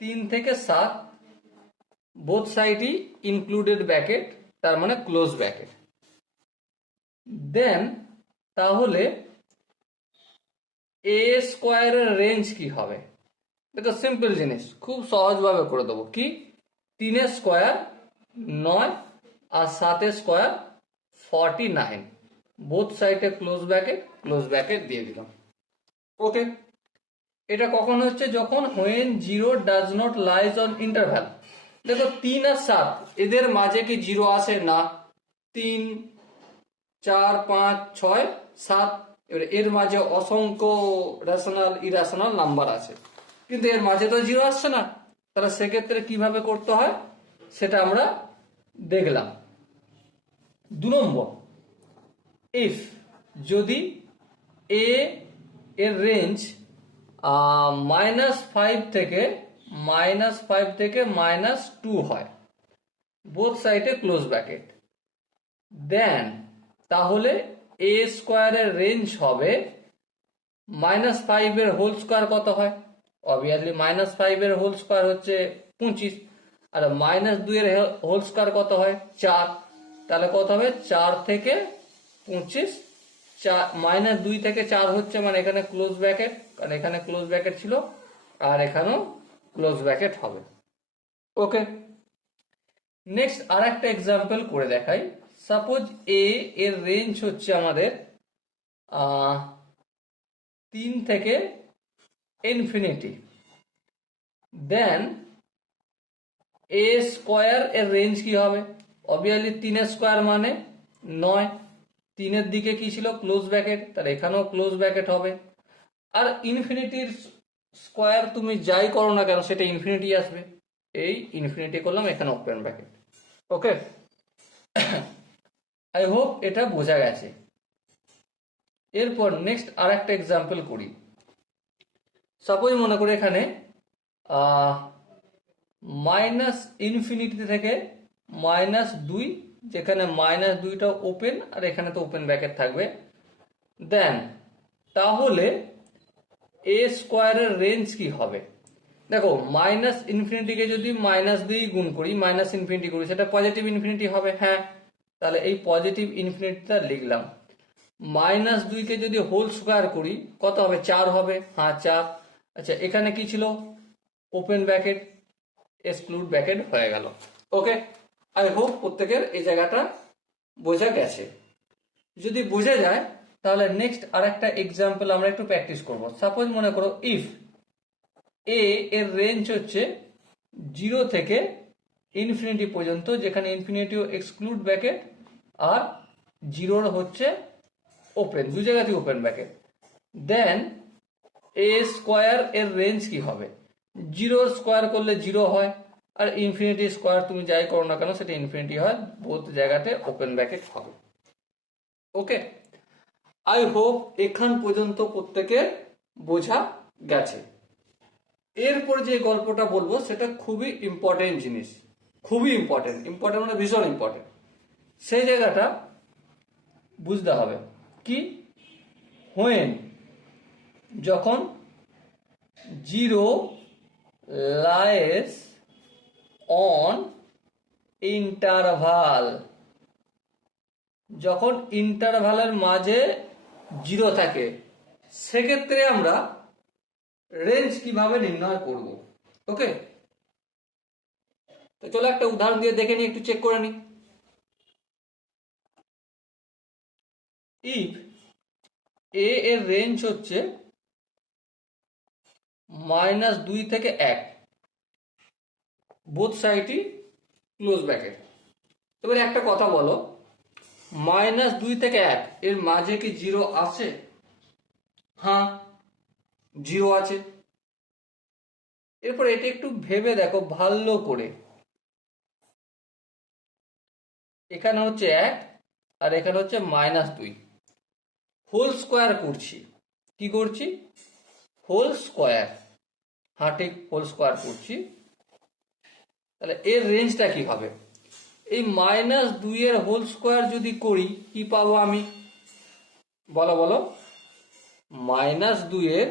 3 থেকে 7, বোথ সাইডই ইনক্লুডেড ব্র্যাকেট, তার মানে ক্লোজ ব্র্যাকেট। দেন তাহলে এ স্কোয়ারের রেঞ্জ কি হবে? দেখো সিম্পল জিনিস, খুব সহজভাবে করে দেবো। কি, 3 স্কোয়ার 9 আর 7 স্কোয়ার 49, বোথ সাইডে ক্লোজ ব্র্যাকেট দিয়ে দিলাম। ওকে, এটা কখন হচ্ছে? যখন when 0 does not lies on interval। দেখো 3 আর 7 এদের মাঝে কি 0 আসে? না। 3 4 5 6 7, এবারে এর মাঝে অসংখ্য রেশনাল ইরেশনাল নাম্বার আছে, কিন্তু এর মাঝে তো 0 আসছে না। তাহলে সেক্ষেত্রে কিভাবে করতে হয় সেটা আমরা দেখলাম। 2 নম্বর, ইফ যদি এ এর রেঞ্জ -5 থেকে -2 হয়, বোথ সাইডে ক্লোজ ব্র্যাকেট, দেন তাহলে এ স্কোয়ারের রেঞ্জ হবে -5 এর হোল স্কোয়ার কত হয়? অবভিয়াসলি -5 এর হোল স্কোয়ার হচ্ছে 25, আর -2 এর হোল স্কোয়ার কত হয়? 4। তাহলে কত হবে? 4 থেকে 25, -2 থেকে 4 হচ্ছে, মানে এখানে ক্লোজ ব্র্যাকেট, কারণ এখানে ক্লোজ ব্র্যাকেট ছিল, আর এখানেও ক্লোজ ব্র্যাকেট হবে। ওকে, নেক্সট আর একটা এক্সাম্পল করে দেখাই। সাপোজ এ এর রেঞ্জ হচ্ছে আমাদের 3 থেকে ইনফিনিটি, দেন এ স্কোয়ার এর রেঞ্জ কি হবে? অবভিয়াসলি 3 স্কোয়ার মানে 9, 3-এর দিকে কি ছিল? ক্লোজ ব্র্যাকেট, তাহলে এখানেও ক্লোজ ব্র্যাকেট হবে। আর ইনফিনিটির স্কোয়ার তুমি যাই করো না কেন সেটা ইনফিনিটি আসবে। এই ইনফিনিটি করলাম, এখানে open bracket. Okay, I hope এটা বোঝা গেছে। এরপর নেক্সট আর একটা এক্সাম্পল করি। সাপোজ মনে করি এখানে -ইনফিনিটি থেকে -2, যেখানে -2টা ওপেন আর এখানে তো ওপেন ব্র্যাকেট থাকবে। দেন তাহলে এ স্কোয়ারের রেঞ্জ কি হবে? দেখো -ইনফিনিটিকে যদি -2 গুণ করি, -ইনফিনিটি করি, সেটা পজিটিভ ইনফিনিটি হবে। হ্যাঁ, তাহলে এই পজিটিভ ইনফিনিটিটা লিখলাম। -2কে যদি হোল স্কোয়ার করি কত হবে? 4 হবে। হ্যাঁ 4। আচ্ছা, এখানে কি ছিল? ওপেন ব্র্যাকেট, এক্সক্লুড ব্র্যাকেট হয়ে গেল। ওকে, আই হোপ প্রত্যেকের এই জায়গাটা বোঝা গেছে। যদি বুঝে যায় তাহলে নেক্সট আর একটা এক্সাম্পল আমরা একটু প্র্যাকটিস করব। সাপোজ মনে করো ইফ এ এর রেঞ্জ হচ্ছে 0 থেকে ইনফিনিটি পর্যন্ত, যেখানে ইনফিনিটিও এক্সক্লুড ব্র্যাকেট আর 0 হচ্ছে ওপেন, দু জায়গাতেই ওপেন ব্র্যাকেট, দেন এ স্কোয়ার এর রেঞ্জ কি হবে? 0 স্কোয়ার করলে 0 হয়, আর ইনফিনিটি স্কোয়ার তুমি যাই করো না কেন সেটা ইনফিনিটি হয়, বোথ জায়গাতে ওপেন ব্র্যাকেট হবে। ওকে, আই হোপ এখান পর্যন্ত প্রত্যেকের বোঝা গেছে। এরপর যে গল্পটা বলবো সেটা খুবই ইম্পর্টেন্ট জিনিস, খুবই ইম্পর্টেন্ট, ইম্পর্টেন্ট মানে ভীষণ ইম্পর্টেন্ট। সেই জায়গাটা বুঝতে হবে। কি, হোয়েন, যখন 0 লাইস অন ইন্টারভাল, যখন ইন্টারভালের মাঝে 0 থাকে, সেক্ষেত্রে আমরা রেঞ্জ কিভাবে নির্ণয় করব। ওকে, তো চলো একটা উদাহরণ দিয়ে দেখে নিই, একটু চেক করে নিই। ইফ এ এর রেঞ্জ হচ্ছে -2 থেকে 1, বোথ সাইডই ক্লোজ ব্র্যাকেট। এবার একটা কথা বলো, -2 থেকে 1 এর মাঝে কি 0 আছে? হ্যাঁ 0 আছে। এরপর এটা একটু ভেবে দেখো ভালো করে, এখানে হচ্ছে 1 আর এখানে হচ্ছে -2, হোল স্কোয়ার করছি। কি করছি? Whole square. হ্যাঁ ঠিক, হোল স্কোয়ার করছি। তাহলে এর রেঞ্জটা কি হবে? এই -2 এর হোল স্কোয়ার যদি করি কি পাবো আমি? বলো বলো, -2 এর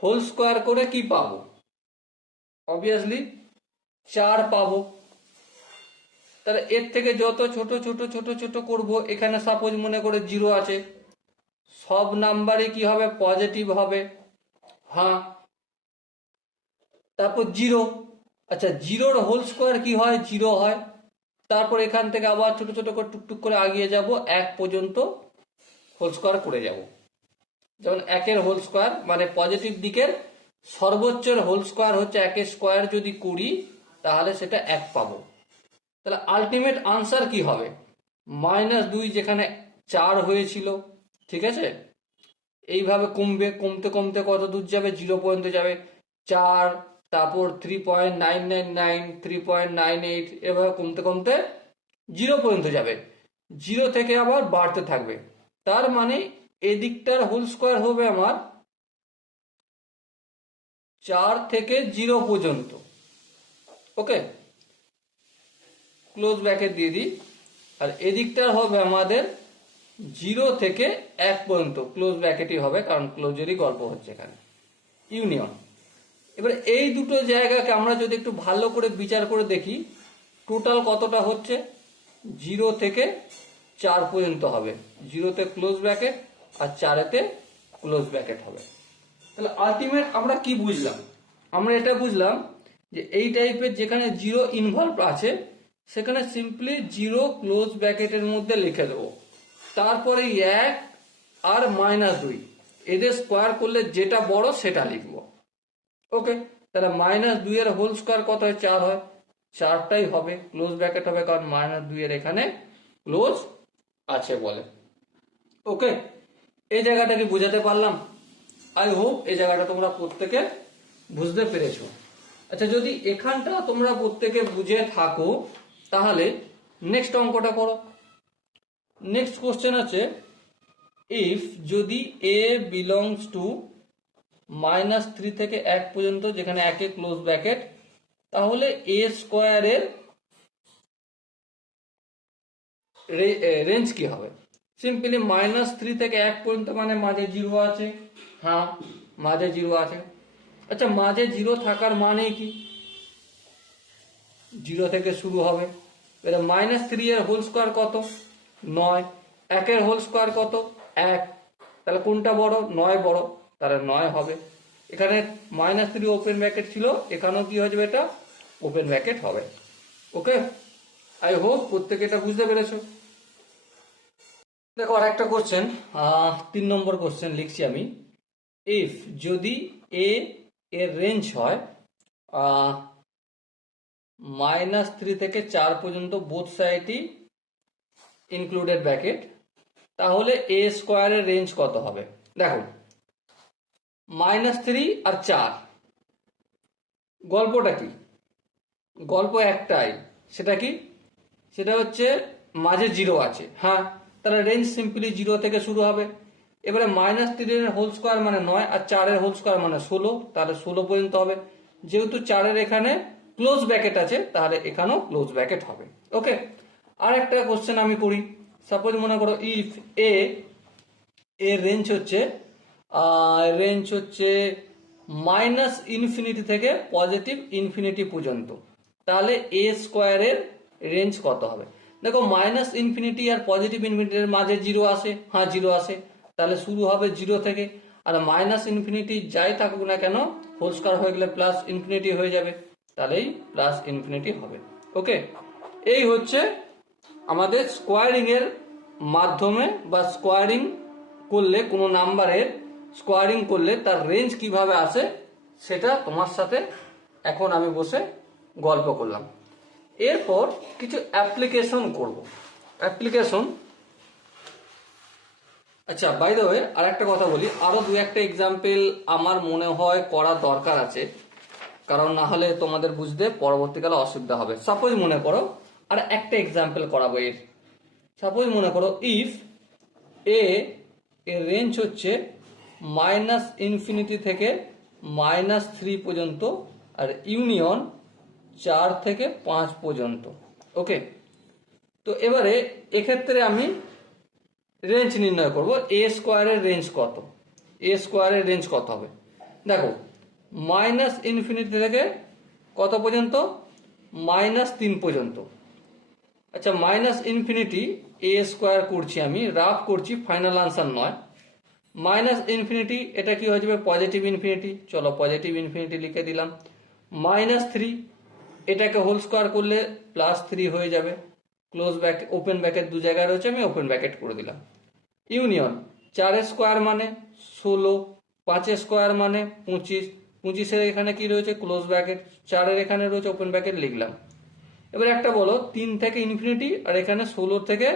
হোল স্কোয়ার করে কি পাবো? অবভিয়াসলি 4 পাবো। তাহলে এর থেকে যত ছোট ছোট ছোট ছোট করব, এখানে সাপোজ মনে করে 0 আছে, সব নাম্বারই কি হবে, পজিটিভ হবে। হ্যাঁ, তারপর 0, আচ্ছা 0-র হোল স্কোয়ার কি হয়, 0 হয়। তারপর এখান থেকে আবার ছোট ছোট করে টুকটুক করে আগিয়ে যাব, 1 পর্যন্ত হোল স্কোয়ার করে যাব। যেমন 1-এর হোল স্কোয়ার মানে পজিটিভ দিকের সর্বোচ্চের হোল স্কোয়ার হচ্ছে 1-এর স্কোয়ার যদি করি তাহলে সেটা 1 পাবো। তাহলে আলটিমেট আনসার কি হবে, -2 যেখানে 4 হয়েছিল, ঠিক আছে, এইভাবে কমবে, কমতে কমতে কত দূর যাবে, 0 পর্যন্ত যাবে। 4, তারপর 3.999, 3.98, এভাবে কমতে কমতে 0 পর্যন্ত যাবে। 0 থেকে আবার বাড়তে থাকবে। তার মানে এদিকটার হোল স্কোয়ার হবে আমার 4 থেকে 0 পর্যন্ত। ওকে, ক্লোজ ব্র্যাকেট দিয়ে দিই। আর এদিকটার হবে আমাদের 0 থেকে 1 পর্যন্ত, ক্লোজ ব্র্যাকেটই হবে কারণ ক্লোজেরই গল্প হচ্ছে এখানে, ইউনিয়ন। এবার এই দুটো জায়গাকে আমরা যদি একটু ভালো করে বিচার করে দেখি, টোটাল কতটা হচ্ছে, 0 থেকে 4 পর্যন্ত হবে। 0-তে ক্লোজ ব্র্যাকেট আর 4-এতে ক্লোজ ব্র্যাকেট হবে। তাহলে আলটিমেট আমরা কি বুঝলাম, আমরা এটা বুঝলাম যে এই টাইপের যেখানে 0 ইনভলভ আছে সেখানে সিম্পলি 0 ক্লোজ ব্র্যাকেটের মধ্যে লিখে দেবো, তারপরে 1 আর -2 এদের স্কোয়ার করলে যেটা বড় সেটা লিখবো। ওকে, তাহলে -2 এর হোল স্কোয়ার কত হয়, 4 হয়, 4টাই হবে, ক্লোজ ব্র্যাকেট হবে কারণ -2 এর এখানে ক্লোজ আছে বলে। ওকে, এই জায়গাটা কি বুঝাতে পারলাম? আই হোপ এই জায়গাটা তোমরা প্রত্যেকে বুঝতে পেরেছো। আচ্ছা, যদি এখানটা তোমরা প্রত্যেকে বুঝে থাকো তাহলে নেক্সট অঙ্কটা করো। নেক্সট কোশ্চেন আছে, ইফ যদি a বিলংস টু -3 থেকে 1 পর্যন্ত যেখানে 1-এ ক্লোজ ব্র্যাকেট, তাহলে a স্কোয়ারের রেঞ্জ কি হবে। সিম্পলি -3 থেকে 1 পর্যন্ত মানে মাঝে 0 আছে। হ্যাঁ, মাঝে 0 আছে। আচ্ছা, মাঝে 0 থাকার মানে কি, 0 থেকে শুরু হবে। এবার -3 এর হোল স্কোয়ার কত, 9, 1-এর হোল স্কোয়ার কত, 1, তাহলে কোনটা বড়, 9 বড়, তাহলে 9 হবে। এখানে -3 ওপেন ব্র্যাকেট ছিল, এখানেও কি হয়ে যাবে, এটা ওপেন ব্র্যাকেট হবে। ওকে, আই হোপ প্রত্যেকে এটা বুঝতে পেরেছো। দেখো আর একটা কোশ্চেন, 3 নম্বর কোশ্চেন লিখছি আমি। ইফ যদি a এর রেঞ্জ হয় -3 থেকে 4 পর্যন্ত, বোথ সাইডই ইনক্লুডেড ব্র্যাকেট, তাহলে a স্কোয়ারের রেঞ্জ কত হবে। দেখো, -3 আর 4, গল্পটা কি, গল্প একটাই, সেটা কি, সেটা হচ্ছে মাঝে 0 আছে। হ্যাঁ, তাহলে রেঞ্জ সিম্পলি 0 থেকে শুরু হবে। এবারে -3 এর হোল স্কোয়ার মানে 9 আর 4-এর হোল স্কোয়ার মানে 16, তাহলে 16 পর্যন্ত হবে। যেহেতু 4-এর এখানে ক্লোজ ব্র্যাকেট আছে তাহলে এখানেও ক্লোজ ব্র্যাকেট হবে। ওকে, আর একটা কোশ্চেন আমি করি। সাপোজ মনে করো ইফ a এর রেঞ্জ হচ্ছে -ইনফিনিটি থেকে +ইনফিনিটি পর্যন্ত, তাহলে a স্কোয়ারের রেঞ্জ কত হবে। দেখো, -ইনফিনিটি আর +ইনফিনিটির মাঝে 0 আসে। হ্যাঁ, 0 আসে, তাহলে শুরু হবে 0 থেকে। আর -ইনফিনিটি যাই থাকুক না কেন, হোল স্কোয়ার হয়ে গেলে +ইনফিনিটি হয়ে যাবে, তাহলেই +ইনফিনিটি হবে। ওকে, এই হচ্ছে আমাদের স্কোয়ারিং এর মাধ্যমে বা স্কোয়ারিং করলে কোনো নাম্বারের স্কোয়ারিং করলে তার রেঞ্জ কিভাবে আসে সেটা তোমার সাথে এখন আমি বসে গল্প করলাম। এরপর কিছু অ্যাপ্লিকেশন করব। অ্যাপ্লিকেশন, আচ্ছা বাই দ্য ওয়ে আর একটা কথা বলি, আরো 2-1টা এক্সাম্পল আমার মনে হয় করা দরকার আছে, কারণ না হলে তোমাদের বুঝতে পরবর্তীকালে অসুবিধা হবে। সাপোজ মনে করো আর একটা এক্সাম্পল করাবো এর। সাপোজ মনে করো ইফ a এর রেঞ্জ হচ্ছে -ইনফিনিটি থেকে -3 পর্যন্ত আর ইউনিয়ন 4 থেকে 5 পর্যন্ত। ওকে, তো এবারে এক্ষেত্রে আমি রেঞ্জ নির্ণয় করব, a স্কোয়ারের রেঞ্জ কত, a স্কোয়ারের রেঞ্জ কত হবে। দেখো, -ইনফিনিটি থেকে কত পর্যন্ত, -3 পর্যন্ত। আচ্ছা মাইনাস ইনফিনিটি এ স্কোয়ার করছি, আমি রাফ করছি, ফাইনাল আনসার নয়। মাইনাস ইনফিনিটি এটা কি হয়ে যাবে পজিটিভ ইনফিনিটি, চলো পজিটিভ ইনফিনিটি লিখে দিলাম। মাইনাস থ্রি এটাকে হোল স্কোয়ার করলে প্লাস থ্রি হয়ে যাবে, ক্লোজ ব্যাকেট ওপেন ব্যাকেট দু জায়গায় রয়েছে, আমি ওপেন ব্যাকেট করে দিলাম। ইউনিয়ন চারের স্কোয়ার মানে 16, পাঁচের স্কোয়ার মানে 25, 25-এর এখানে কি রয়েছে ক্লোজ ব্যাকেট, চারের এখানে রয়েছে ওপেন ব্যাকেট লিখলাম। এবার একটা বলো 3 থেকে ইনফিনিটি আর এখানে 16 থেকে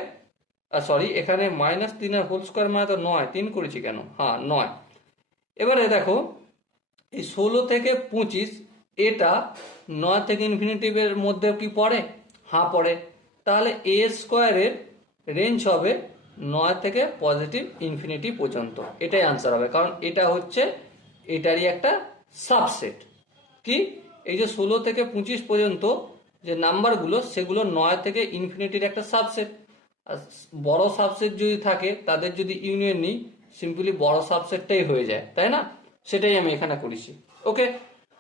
সরি এখানে মাইনাস 3-এর হোল স্কোয়ার মানে তো 9, 3 করেছি কেন, হ্যাঁ 9। এবারে দেখো এই 16 থেকে 25 এটা 9 থেকে ইনফিনিটিভের মধ্যে কি পড়ে, হ্যাঁ পড়ে, তাহলে এ স্কোয়ারের রেঞ্জ হবে 9 থেকে পজিটিভ ইনফিনিটি পর্যন্ত, এটাই আনসার হবে, কারণ এটা হচ্ছে এটারই একটা সাবসেট। কি এই যে 16 থেকে 25 পর্যন্ত যে নাম্বারগুলো সেগুলো 9 থেকে ইনফিনিটির একটা সাবসেট। আর বড় সাবসেট যদি থাকে তাদের যদি ইউনিয়ন নিই সিম্পলি বড় সাবসেটটাই হয়ে যায়, তাই না? সেটাই আমি এখানে করেছি। ওকে,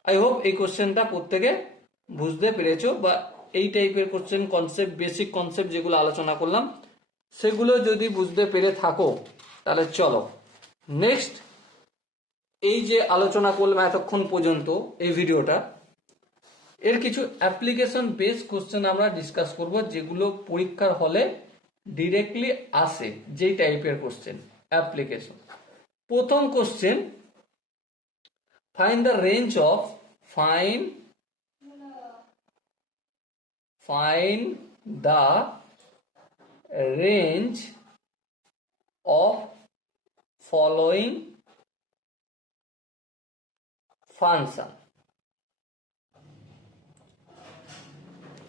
আই হোপ এই কোশ্চেনটা প্রত্যেকে বুঝতে পেরেছো, বা এই টাইপের কোশ্চেন কনসেপ্ট, বেসিক কনসেপ্ট যেগুলো আলোচনা করলাম সেগুলো যদি বুঝতে পেরে থাকো তাহলে চলো নেক্সট এই যে আলোচনা করলাম এতক্ষণ পর্যন্ত এই ভিডিওটা, এর কিছু অ্যাপ্লিকেশন বেস কোশ্চেন আমরা ডিসকাস করব, যেগুলো পরীক্ষার হলে ডিরেক্টলি আসে, যেই টাইপের কোশ্চেন অ্যাপ্লিকেশন। প্রথম question, find the range of find the range of following function.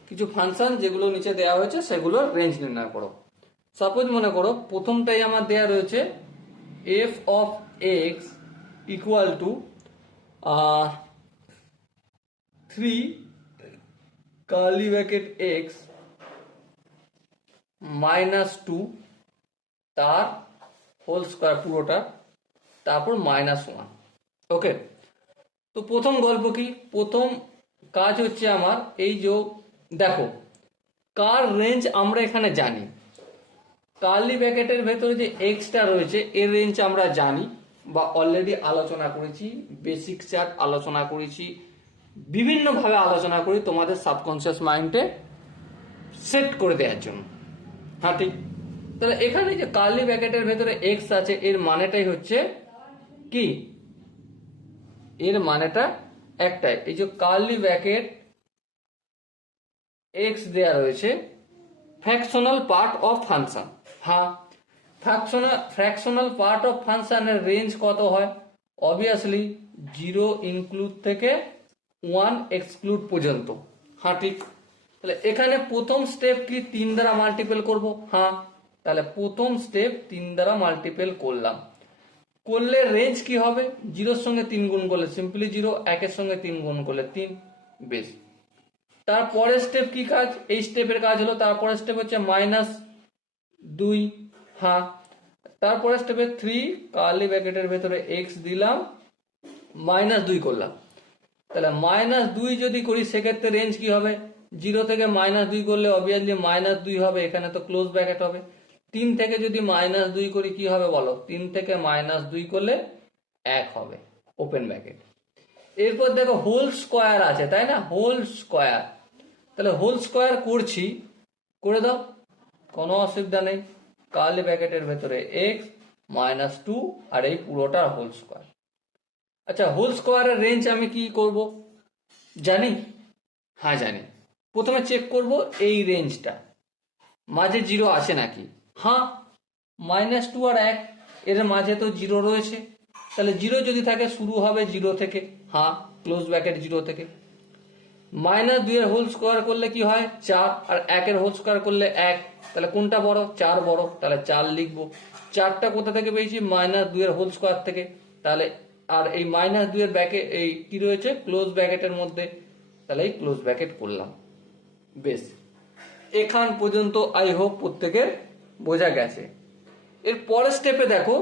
কিছু ফাংশন যেগুলো নিচে দেওয়া হয়েছে সেগুলোর রেঞ্জ নির্ণয় করো। সাপোজ মনে করো প্রথমটাই আমার দেওয়া রয়েছে f of x equal to 3 curly bracket x minus 2 তার হোল স্কোয়ার পুরোটা, তারপর মাইনাস 1। ওকে, তো প্রথম গল্প কি, প্রথম কাজ হচ্ছে আমার এই যে দেখো কার রেঞ্জ আমরা এখানে জানি, কার্লি ব্র্যাকেটের ভেতরে যে এক্সটা রয়েছে এর রেঞ্জ আমরা জানি বা অলরেডি আলোচনা করেছি, বেসিক চার্ট আলোচনা করেছি, বিভিন্নভাবে আলোচনা করি তোমাদের সাবকনসিয়াস মাইন্ডে সেট করে দেওয়ার জন্য। হ্যাঁ ঠিক, তাহলে এখানে যে কার্লি ব্র্যাকেটের ভেতরে এক্স আছে এর মানেটাই হচ্ছে কি, এর মানেটা একটাই, এই যে কার্লি ব্র্যাকেট এক্স দেয়া রয়েছে ফ্র্যাকশনাল পার্ট অফ ফাংশন। হ্যাঁ, ফ্র্যাকশনাল পার্ট অফ ফাংশনের রেঞ্জ কত হয়, অবভিয়াসলি 0 ইনক্লুড থেকে 1 এক্সক্লুড পর্যন্ত। হ্যাঁ ঠিক, তাহলে এখানে প্রথম স্টেপ কি 3 দ্বারা মাল্টিপল করব, হ্যাঁ তাহলে প্রথম স্টেপ 3 দ্বারা মাল্টিপল করলাম, করলে রেঞ্জ কি হবে, 0-এর সঙ্গে 3 গুণ করলে সিম্পলি 0, 1-এর সঙ্গে 3 গুণ করলে 3, বেশ। তারপরের স্টেপ কি কাজ, এই স্টেপের কাজ হলো, তারপরের স্টেপ হচ্ছে -2, হ্যাঁ তারপরে স্টেপে 3 কার্লি ব্র্যাকেটের ভেতরে এক্স দিলাম -2 করলাম, তাহলে -2 যদি করি সেক্ষেত্রে রেঞ্জ কি হবে, 0 থেকে -2 করলে অবভিয়াসলি -2 হবে, এখানে তো ক্লোজ ব্র্যাকেট হবে। 3 থেকে যদি -2 করি কি হবে বলো, 3 থেকে -2 করলে 1 হবে, ওপেন ব্র্যাকেট। এরপর দেখো হোল স্কোয়ার আছে তাই না, হোল স্কোয়ার, তাহলে হোল স্কোয়ার করছি, করে দাও কোনো অসুবিধা নেই, কার্লি ব্র্যাকেটের ভেতরে এক্স -2 আর এই পুরোটা হোল স্কোয়ার। আচ্ছা হোল স্কোয়ারের রেঞ্জ আমি কি করব জানি, হ্যাঁ জানি, প্রথমে চেক করব এই রেঞ্জটা মাঝে 0 আছে নাকি, হ্যাঁ -2 আর 1 এর মাঝে তো 0 রয়েছে, তাহলে 0 যদি থাকে শুরু হবে 0 থেকে, হ্যাঁ ক্লোজ ব্র্যাকেট 0 থেকে। -2 এর হোল স্কোয়ার করলে কি হয় 4, আর 1 এর হোল স্কোয়ার করলে 1, তাহলে কোনটা বড়, 4 বড়, তাহলে 4 লিখবো। 4টা কোথা থেকে পেয়েছি, -2 এর হোল স্কোয়ার থেকে, তাহলে আর এই -2 এর ব্র্যাকেট এই কি রয়েছে ক্লোজ ব্র্যাকেটের মধ্যে, তাহলে এই ক্লোজ ব্র্যাকেট করলাম। বেশ, এখান পর্যন্ত আই হোপ প্রত্যেকের বোঝা গেছে। এর পরের স্টেপে দেখো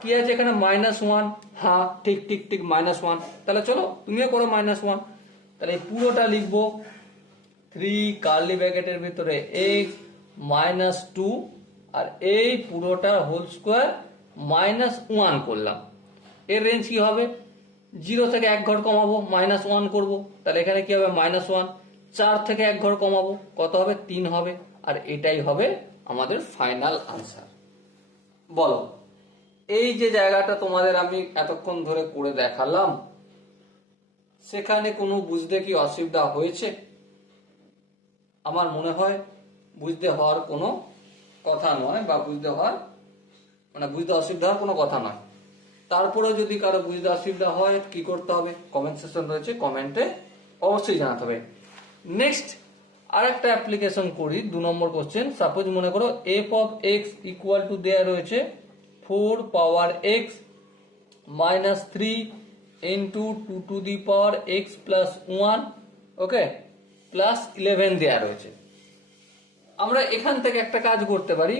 কি আছে এখানে -1, হ্যাঁ ঠিক ঠিক ঠিক -1, তাহলে চলো তুমিও করো -1, তাহলে পুরোটা লিখবো 3 কার্লি ব্র্যাকেটের ভিতরে এক্স -2 আর এই পুরোটার হোল স্কোয়ার -1 করলাম। এর রেঞ্জ কি হবে? 0 থেকে 1 ঘর কমাবো, -1 করব, তাহলে এখানে কি হবে? -1। 4 থেকে 1 ঘর কমাবো, কত হবে? 3 হবে। আর এটাই হবে আমাদের ফাইনাল আনসার। বলো, এই যে জায়গাটা তোমাদের আমি এতক্ষণ ধরে করে দেখালাম, সেখানে কোনো বুঝতে কি অসুবিধা হয়েছে? আমার মনে হয় বুঝতে হওয়ার কোনো কথা নয়, বা বুঝতে অসুবিধা হওয়ার কোনো কথা নয়। তারপরে যদি কারো বুঝতে অসুবিধা হয় কি করতে হবে? কমেন্ট সেকশন রয়েছে, কমেন্টে অবশ্যই জানাতে হবে। নেক্সট আর একটা অ্যাপ্লিকেশন করি, 2 নম্বর কোশ্চেন। সাপোজ মনে করো f of x equal to দেয়া রয়েছে 4 পাওয়ার x minus 3 into 2 two the power x plus 1, okay, plus 11 দেয়া রয়েছে। আমরা এখান থেকে একটা কাজ করতে পারি,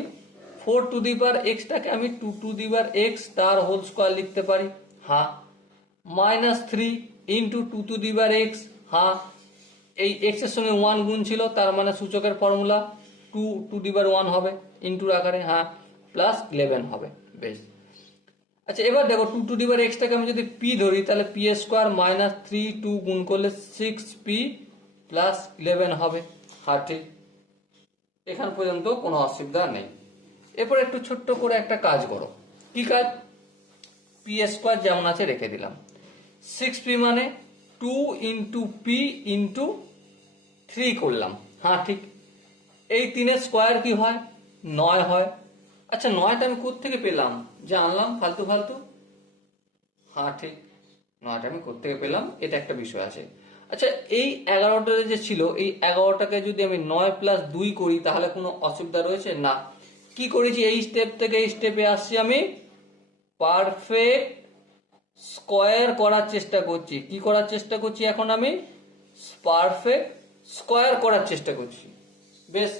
4 টু দি পাওয়ার এক্সটাকে আমি 2 টু দি পাওয়ার এক্স তার হোল স্কোয়ার লিখতে পারি, হ্যাঁ। -3 into 2 two the power x, হ্যাঁ। এই এক্স এর সঙ্গে 1 গুণ ছিল, তার মানে সূচকের ফর্মুলা 2 টু দি পাওয়ার 1 হবে ইন্টুর আকারে, হ্যাঁ, প্লাস 11 হবে। বেশ, আচ্ছা এবার দেখো 2 টু দি পাওয়ার এক্সটাকে আমি যদি পি ধরি, তাহলে পি স্কোয়ার -3 2 গুণ করলে 6p প্লাস 11 হবে, হ্যাঁ ঠিক। এখান পর্যন্ত কোনো অসুবিধা নেই। এরপর একটু ছোট্ট করে একটা কাজ করো। কি কাজ? পি স্কোয়ার যেমন আছে রেখে দিলাম, 6p মানে 2 ইন্টু পি ইন্টু 3 করলাম, হ্যাঁ ঠিক। এই 3 স্কোয়ার কি হয়? 9 হয়। আচ্ছা 9টা আমি কোত্থেকে পেলাম যে আনলাম ফালতু ফালতু? হ্যাঁ ঠিক, 9টা আমি কোত্থেকে পেলাম, এটা একটা বিষয় আছে। আচ্ছা এই 11টা যে ছিল, এই 11টাকে যদি আমি 9 প্লাস 2 করি, তাহলে কোনো অসুবিধা রয়েছে? না। কি করেছি? এই স্টেপ থেকে এই স্টেপে আসছি, আমি পারফেক্ট স্কোয়ার করার চেষ্টা করছি। কি করার চেষ্টা করছি? এখন আমি পারফেক্ট স্কোয়ার করার চেষ্টা করছি। বেশ,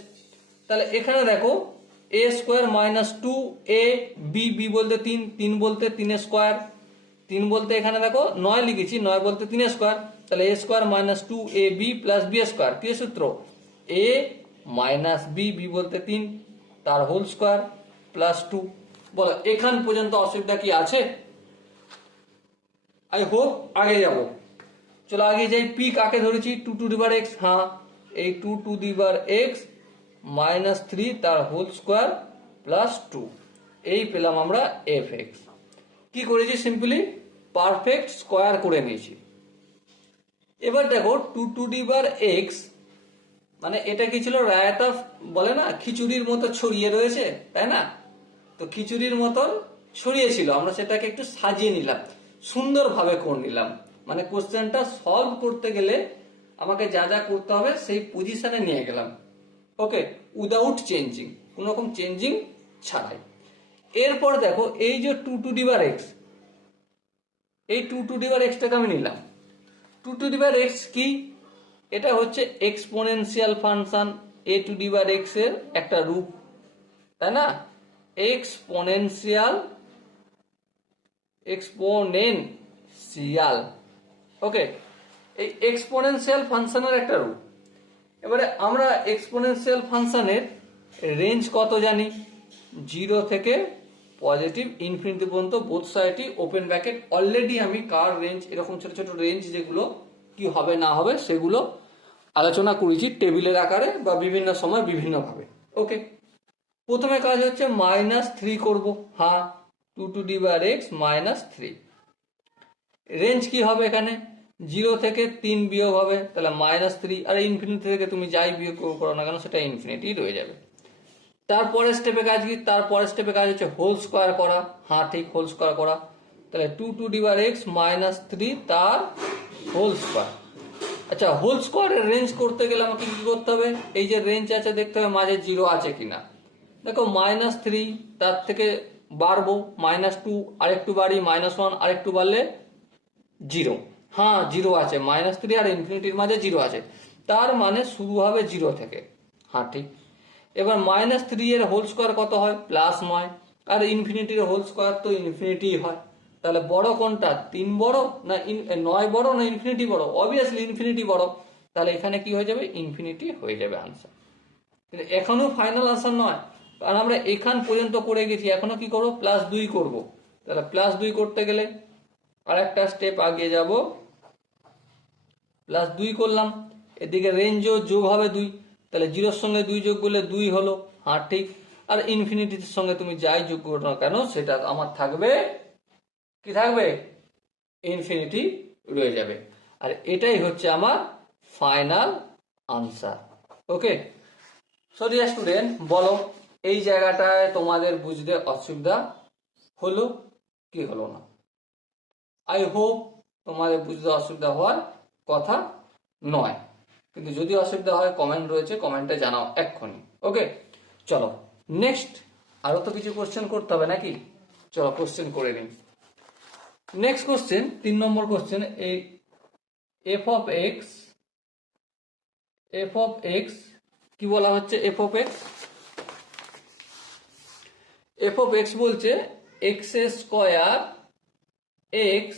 তাহলে এখানে দেখো এ স্কোয়ার -2 এ বি, বি বলতে 3, 3 বলতে 3 স্কোয়ার, 3 বলতে এখানে দেখো 9 লিখেছি, 9 বলতে 3 স্কোয়ার, তাহলে এ square -2 A B plus b square. কি সূত্র? এ মাইনাস বি, বি বলতে 3, তার হোল স্কোয়ার প্লাস 2। বলো এখান পর্যন্ত অসুবিধা কি আছে? আই হোপ আগে যাব। চলো আগে যাই। পি কাকে ধরেছি? 2 টু দি পাওয়ার এক্স, হ্যাঁ, এই 2 টু দি পাওয়ার এক্স -3 তার হোল স্কোয়ার প্লাস 2, এই পেলাম আমরা এফ এক্স। কি করেছি? সিম্পলি পারফেক্ট স্কোয়ার করে নিয়েছি। এবার দেখো 2 টু দি পাওয়ার এক্স মানে এটা কি ছিল? রায়তা বলে না, খিচুড়ির মতো ছড়িয়ে রয়েছে, তাই না? তো খিচুড়ির মতন ছড়িয়েছিল, আমরা সেটাকে একটু সাজিয়ে নিলাম, সুন্দরভাবে করে নিলাম। মানে কোশ্চেনটা সলভ করতে গেলে আমাকে যা যা করতে হবে সেই পজিশনে নিয়ে গেলাম, ওকে, উইদাউট চেঞ্জিং, কোনো রকম চেঞ্জিং ছাড়াই। এরপর দেখো এই যে 2 টু দি পাওয়ার এক্স, এই 2 টু দি পাওয়ার এক্সটাকে আমি নিলাম। 2 টু দি পাওয়ার এক্স কি? এটা হচ্ছে exponential function, A two the power x এর একটা রূপ, তাই না? এক্সপোনেনশিয়াল, ওকে, এই এক্সপোনেনশিয়াল ফাংশনের একটা রূপ। এবারে আমরা এক্সপোনেনশিয়াল ফাংশনের রেঞ্জ কত জানি? 0 থেকে পজিটিভ ইনফিনিটি পর্যন্ত, বোথ সাইডই ওপেন ব্র্যাকেট। অলরেডি আমি কার রেঞ্জ, এরকম ছোট ছোট রেঞ্জ যেগুলো কি হবে না হবে সেগুলো আলোচনা করেছি টেবিলের আকারে বা বিভিন্ন সময় বিভিন্নভাবে, ওকে। প্রথমে কাজ হচ্ছে -3 করব, হ্যাঁ, 2 two the power x -3। Range কি হবে এখানে? 0 থেকে 3 বিয়োগ হবে, তাহলে -3, আর ইনফিনিটি থেকে তুমি যাই বিয়োগ করো না কেন সেটা ইনফিনিটি রয়ে যাবে। তারপরের স্টেপে কাজ কি? তারপরের স্টেপে কাজ হচ্ছে হোল স্কোয়ার করা, হ্যাঁ ঠিক, হোল স্কোয়ার করা। তাহলে 2 টু দি পাওয়ার এক্স -3 তার হোল স্কোয়ার। আচ্ছা হোল স্কোয়ারের রেঞ্জ করতে গেলে আমাকে কি করতে হবে? এই যে রেঞ্জ আছে দেখতে হবে মাঝে 0 আছে কিনা। দেখো -3, তার থেকে বাড়বো -2, আরেকটু বাড়ি -1, আরেকটু বাড়লে 0, হ্যাঁ 0 আছে, -3 আর ইনফিনিটির মাঝে 0 আছে, তার মানে শুরু হবে 0 থেকে, হ্যাঁ ঠিক। এবার -3 এর হোল স্কোয়ার কত হয়? +9, আর ইনফিনিটির হোল স্কোয়ার তো ইনফিনিটি হয়। তাহলে বড় কোনটা? 3 বড় না 9 বড় না ইনফিনিটি বড়? অবভিয়াসলি ইনফিনিটি বড়, তাহলে এখানে কি হয়ে যাবে? ইনফিনিটি হয়ে যাবে আনসার। কিন্তু এখনো ফাইনাল আনসার নয়, কারণ আমরা এখান পর্যন্ত করে গেছি, এখনো কি করবো, +2 করব। তাহলে +2 করতে গেলে আর একটা স্টেপ আগিয়ে যাব, +2 করলাম, এদিকে রেঞ্জও যোগ হবে 2, তাহলে 0-র সঙ্গে 2 যোগ করলে 2 হলো, হ্যাঁ ঠিক। আর ইনফিনিটির সঙ্গে তুমি যাই যোগ করো না কেন সেটা আমার থাকবে, কি থাকবে, ইনফিনিটি রয়ে যাবে। আর এটাই হচ্ছে আমার ফাইনাল আনসার। ওকে, সো ডিয়ার স্টুডেন্ট, বলো এই জায়গাটায় তোমাদের বুঝতে অসুবিধা হলো কি হলো না? আই হোপ তোমাদের বুঝতে অসুবিধা হওয়ার কথা নয়, কিন্তু যদি অসুবিধা হয় কমেন্ট রয়েছে, কমেন্টে জানাও এক্ষুনি। ওকে, চলো নেক্সট, আরো তো কিছু কোশ্চেন করতে হবে নাকি? চলো কোশ্চেন করে নিই। নেক্সট কোশ্চেন, 3 নম্বর কোশ্চেন, এই এফ অফ এক্স কি বলা হচ্ছে? এফ অফ এক্স বলছে x square x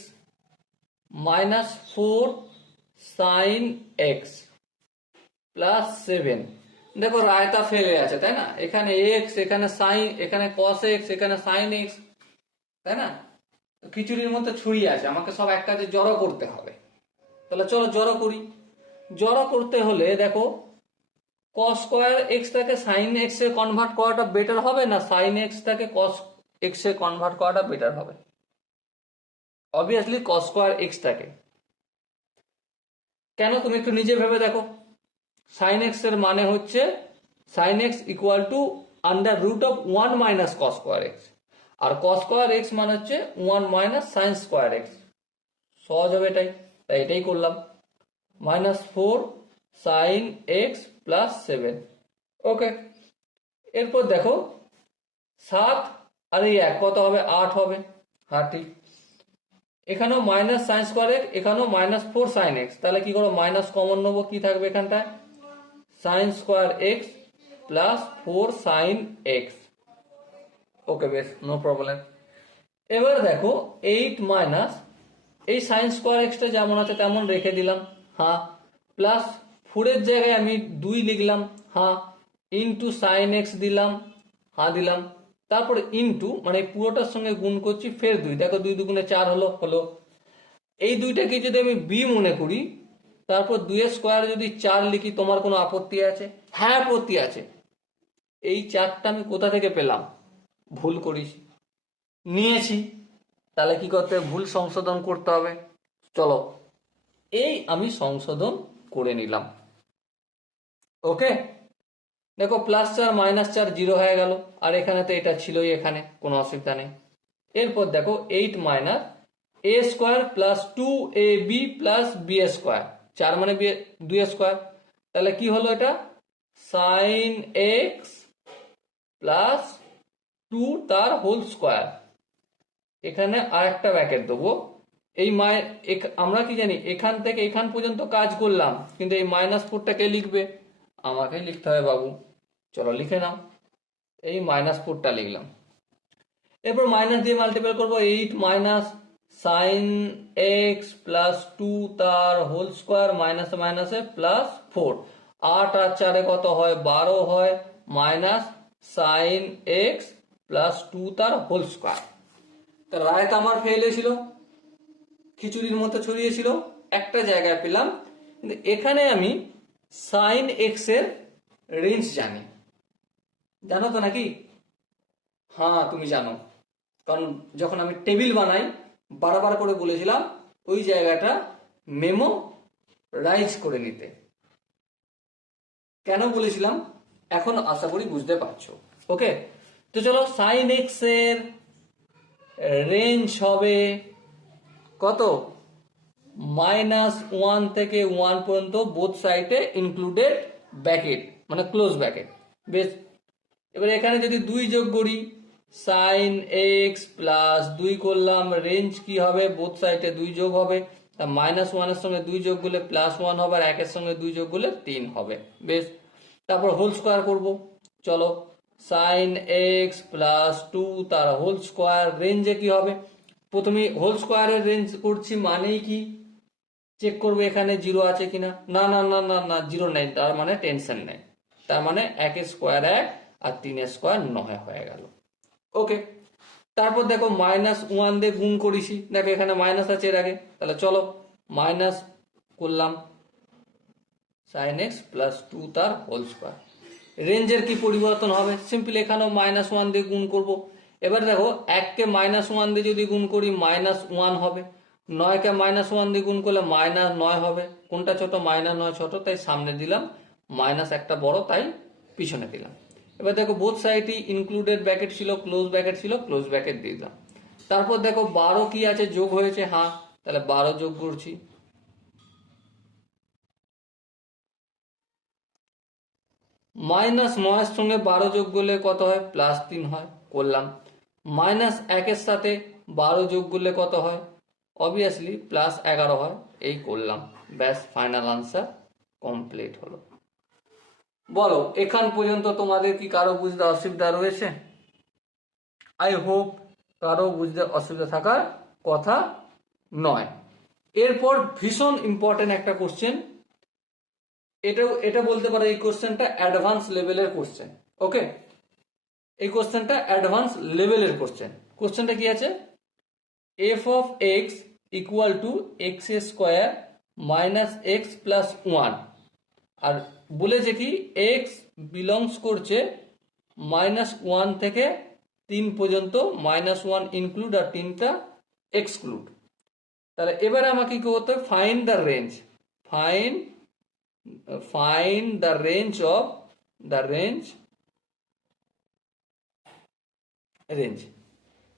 -4 sin x +7। দেখো রায়তা ফেলে আছে, তাই না? এখানে এক্স, এখানে সাইন, এখানে কস এক্স, এখানে সাইন এক্স, তাই না? খিচুড়ির মধ্যে ছড়িয়ে আছে, আমাকে সব এক কাজে জড়ো করতে হবে। তাহলে চলো জড়ো করি। জড়ো করতে হলে দেখো, কস স্কোয়ার এক্সটাকে সাইন এক্স এ কনভার্ট করাটা বেটার হবে না সাইন এক্সটাকে কস এক্স এ কনভার্ট করাটা বেটার হবে? অবভিয়াসলি কস স্কোয়ার এক্সটাকে। কেন, তুমি একটু নিজে ভেবে দেখো। সাইন এক্স এর মানে হচ্ছে sine x equal to √1 minus cos square x, আর কস স্কোয়ার এক্স মানে হচ্ছে 1 মাইনাস সাইন স্কোয়ার এক্স। সহজ হবে এটাই, তাই এটাই করলাম। -4 sin x +7। ওকে, এরপর দেখো 7 আর এই 1 কত হবে? 8 হবে, হ্যাঁ ঠিক। এখানেও মাইনাস সাইন স্কোয়ার এক্স, এখানেও -4 sin x, তাহলে কি করবো, মাইনাস কমন নেবো, কি থাকবে এখানটায়, sine square x +4 sin x। ওকে, বেশ, নো প্রবলেম। এবার দেখো 8 মাইনাস এই সাইন স্কোয়ার এক্সটা যেমন আছে তেমন রেখে দিলাম, হ্যাঁ, প্লাস 4 জায়গায় আমি 2 লিখলাম, হ্যাঁ, ইন্টু সাইন এক্স দিলাম, হ্যাঁ দিলাম, তারপর ইন্টু মানে পুরোটার সঙ্গে গুণ করছি, ফের 2, দেখো 2 2 4 হলো। এই দুইটাকে যদি আমি বি মনে করি, তারপর 2 এর স্কোয়ার যদি 4 লিখি, তোমার কোনো আপত্তি আছে? হ্যাঁ, আপত্তি আছে। এই 4টা আমি কোথা থেকে পেলাম? ভুল করিস নিয়েছি, তাহলে কি করতে হবে, ভুল সংশোধন করতে হবে। চলো এই আমি সংশোধন করে নিলাম। ওকে, দেখো +4 -4 0 হয়ে গেল, আর এখানে তো এটা ছিলই, এখানে কোনো অসুবিধা নেই। এরপর দেখো 8 minus a square +2ab + b square, 4 মানে 2 স্কোয়ার, তাহলে কি হলো এটা, সাইন এক্স +2 তার হোল স্কোয়ার। এখানে আর একটা ব্র্যাকেট দেবো। এই আমরা কি জানি, এখান থেকে এখান পর্যন্ত কাজ করলাম, কিন্তু এই -4টাকে লিখবে, আমাকে লিখতে হবে বাবু। চলো লিখে নাও, এই -4টা লিখলাম। এরপর মাইনাস দিয়ে মাল্টিপ্লাই করবো, 8 মাইনাস সাইন এক্স +2 তার হোল স্কোয়ার, মাইনাসে মাইনাসে +4, 8 আর 4 কত হয়, 12 হয়, মাইনাস সাইন এক্স +2 তার হোল স্কোয়ার। তা রায়তা আমার ফেল হয়েছিল, খিচুড়ির মতো ছড়িয়েছিল, একটা জায়গায় পেলাম, কিন্তু এখানে আমি সাইন এক্স এর রেঞ্জ জানি। জানো তো নাকি? হ্যাঁ তুমি জানো, কারণ যখন আমি টেবিল বানাই বারবার করে বলেছিলাম ওই জায়গাটা মেমো রাইজ করে নিতে। কেন বলেছিলাম এখন আশা করি বুঝতে পারছো। ওকে, তো চলো, সাইন এক্স এর রেঞ্জ হবে কত, -1 থেকে 1 পর্যন্ত, বোথ সাইডে ইনক্লুডেড ব্র্যাকেট মানে ক্লোজ ব্র্যাকেট। বেশ, এবার এখানে যদি 2 যোগ করি, সাইন এক্স +2 করলাম, রেঞ্জ কি হবে, বোথ সাইডে 2 যোগ হবে, -1 এর সঙ্গে 2 যোগ করলে +1 হবে, আর 1 এর সঙ্গে 2 যোগ করলে 3 হবে। বেশ, তারপর হোল স্কোয়ার করব। চলো, সাইন এক্স +2 তার হোল স্কোয়ার, রেঞ্জে কি হবে, প্রথমে হোল স্কোয়ারের রেঞ্জ করছি, মানেই কি, চেক করবে এখানে 0 আছে কিনা, না না না না না 0 নেই, তার মানে টেনশন নেই। তার মানে 1 স্কোয়ার 1 আর 3 স্কোয়ার 9 হয়ে গেল। ওকে, তারপর দেখো -1 দিয়ে গুণ করিছি, দেখো এখানে মাইনাস আছে এর আগে, তাহলে চলো মাইনাস করলাম sin x প্লাস 2 তার হোল স্কোয়ার। রেঞ্জের কি পরিবর্তন হবে? সিম্পলি এখানেও -1 দিয়ে গুণ করব। এবার দেখো 1 কে -1 দিয়ে যদি গুণ করি -1 হবে, 9 কে -1 দিয়ে গুণ করলে -9 হবে। কোনটা ছোট? -9 ছোট, তাই সামনে দিলাম, মাইনাস একটা বড় তাই পিছনে দিলাম। এবার দেখো বোথ সাইডই ইনক্লুডেড ব্র্যাকেট ছিল, ক্লোজ ব্র্যাকেট ছিল, ক্লোজ ব্র্যাকেট দিয়ে দিলাম। তারপর দেখো 12 কি আছে? যোগ হয়েছে, হ্যাঁ, তাহলে 12 যোগ করছি। -9 সঙ্গে 12 যোগ করলে কত হয়? +3 হয়, করলাম। -1 এর সাথে 12 যোগ করলে কত হয়? অবভিয়াসলি +11 হয়, এই করলাম। ব্যাস, ফাইনাল আনসার কমপ্লিট হলো। বলো এখান পর্যন্ত তোমাদের কি কারো বুঝতে অসুবিধা রয়েছে? আই হোপ কারো বুঝতে অসুবিধা থাকার কথা নয়। এরপর ভীষণ ইম্পর্টেন্ট একটা কোশ্চেন, এটা বলতে পারো এই কোশ্চেনটা অ্যাডভান্স লেভেলের কোশ্চেন। ওকে, এই কোশ্চেনটা অ্যাডভান্স লেভেলের কোশ্চেন। কোশ্চেনটা কি আছে? f of x equal two x square minus x plus 1, আর বলেছে কি x বিলংস করছে -1 থেকে 3 পর্যন্ত, -1 ইনক্লুড আর 3টা এক্সক্লুড। তাহলে এবারে আমাকে কি করতে হবে? Find the range, find the range of range।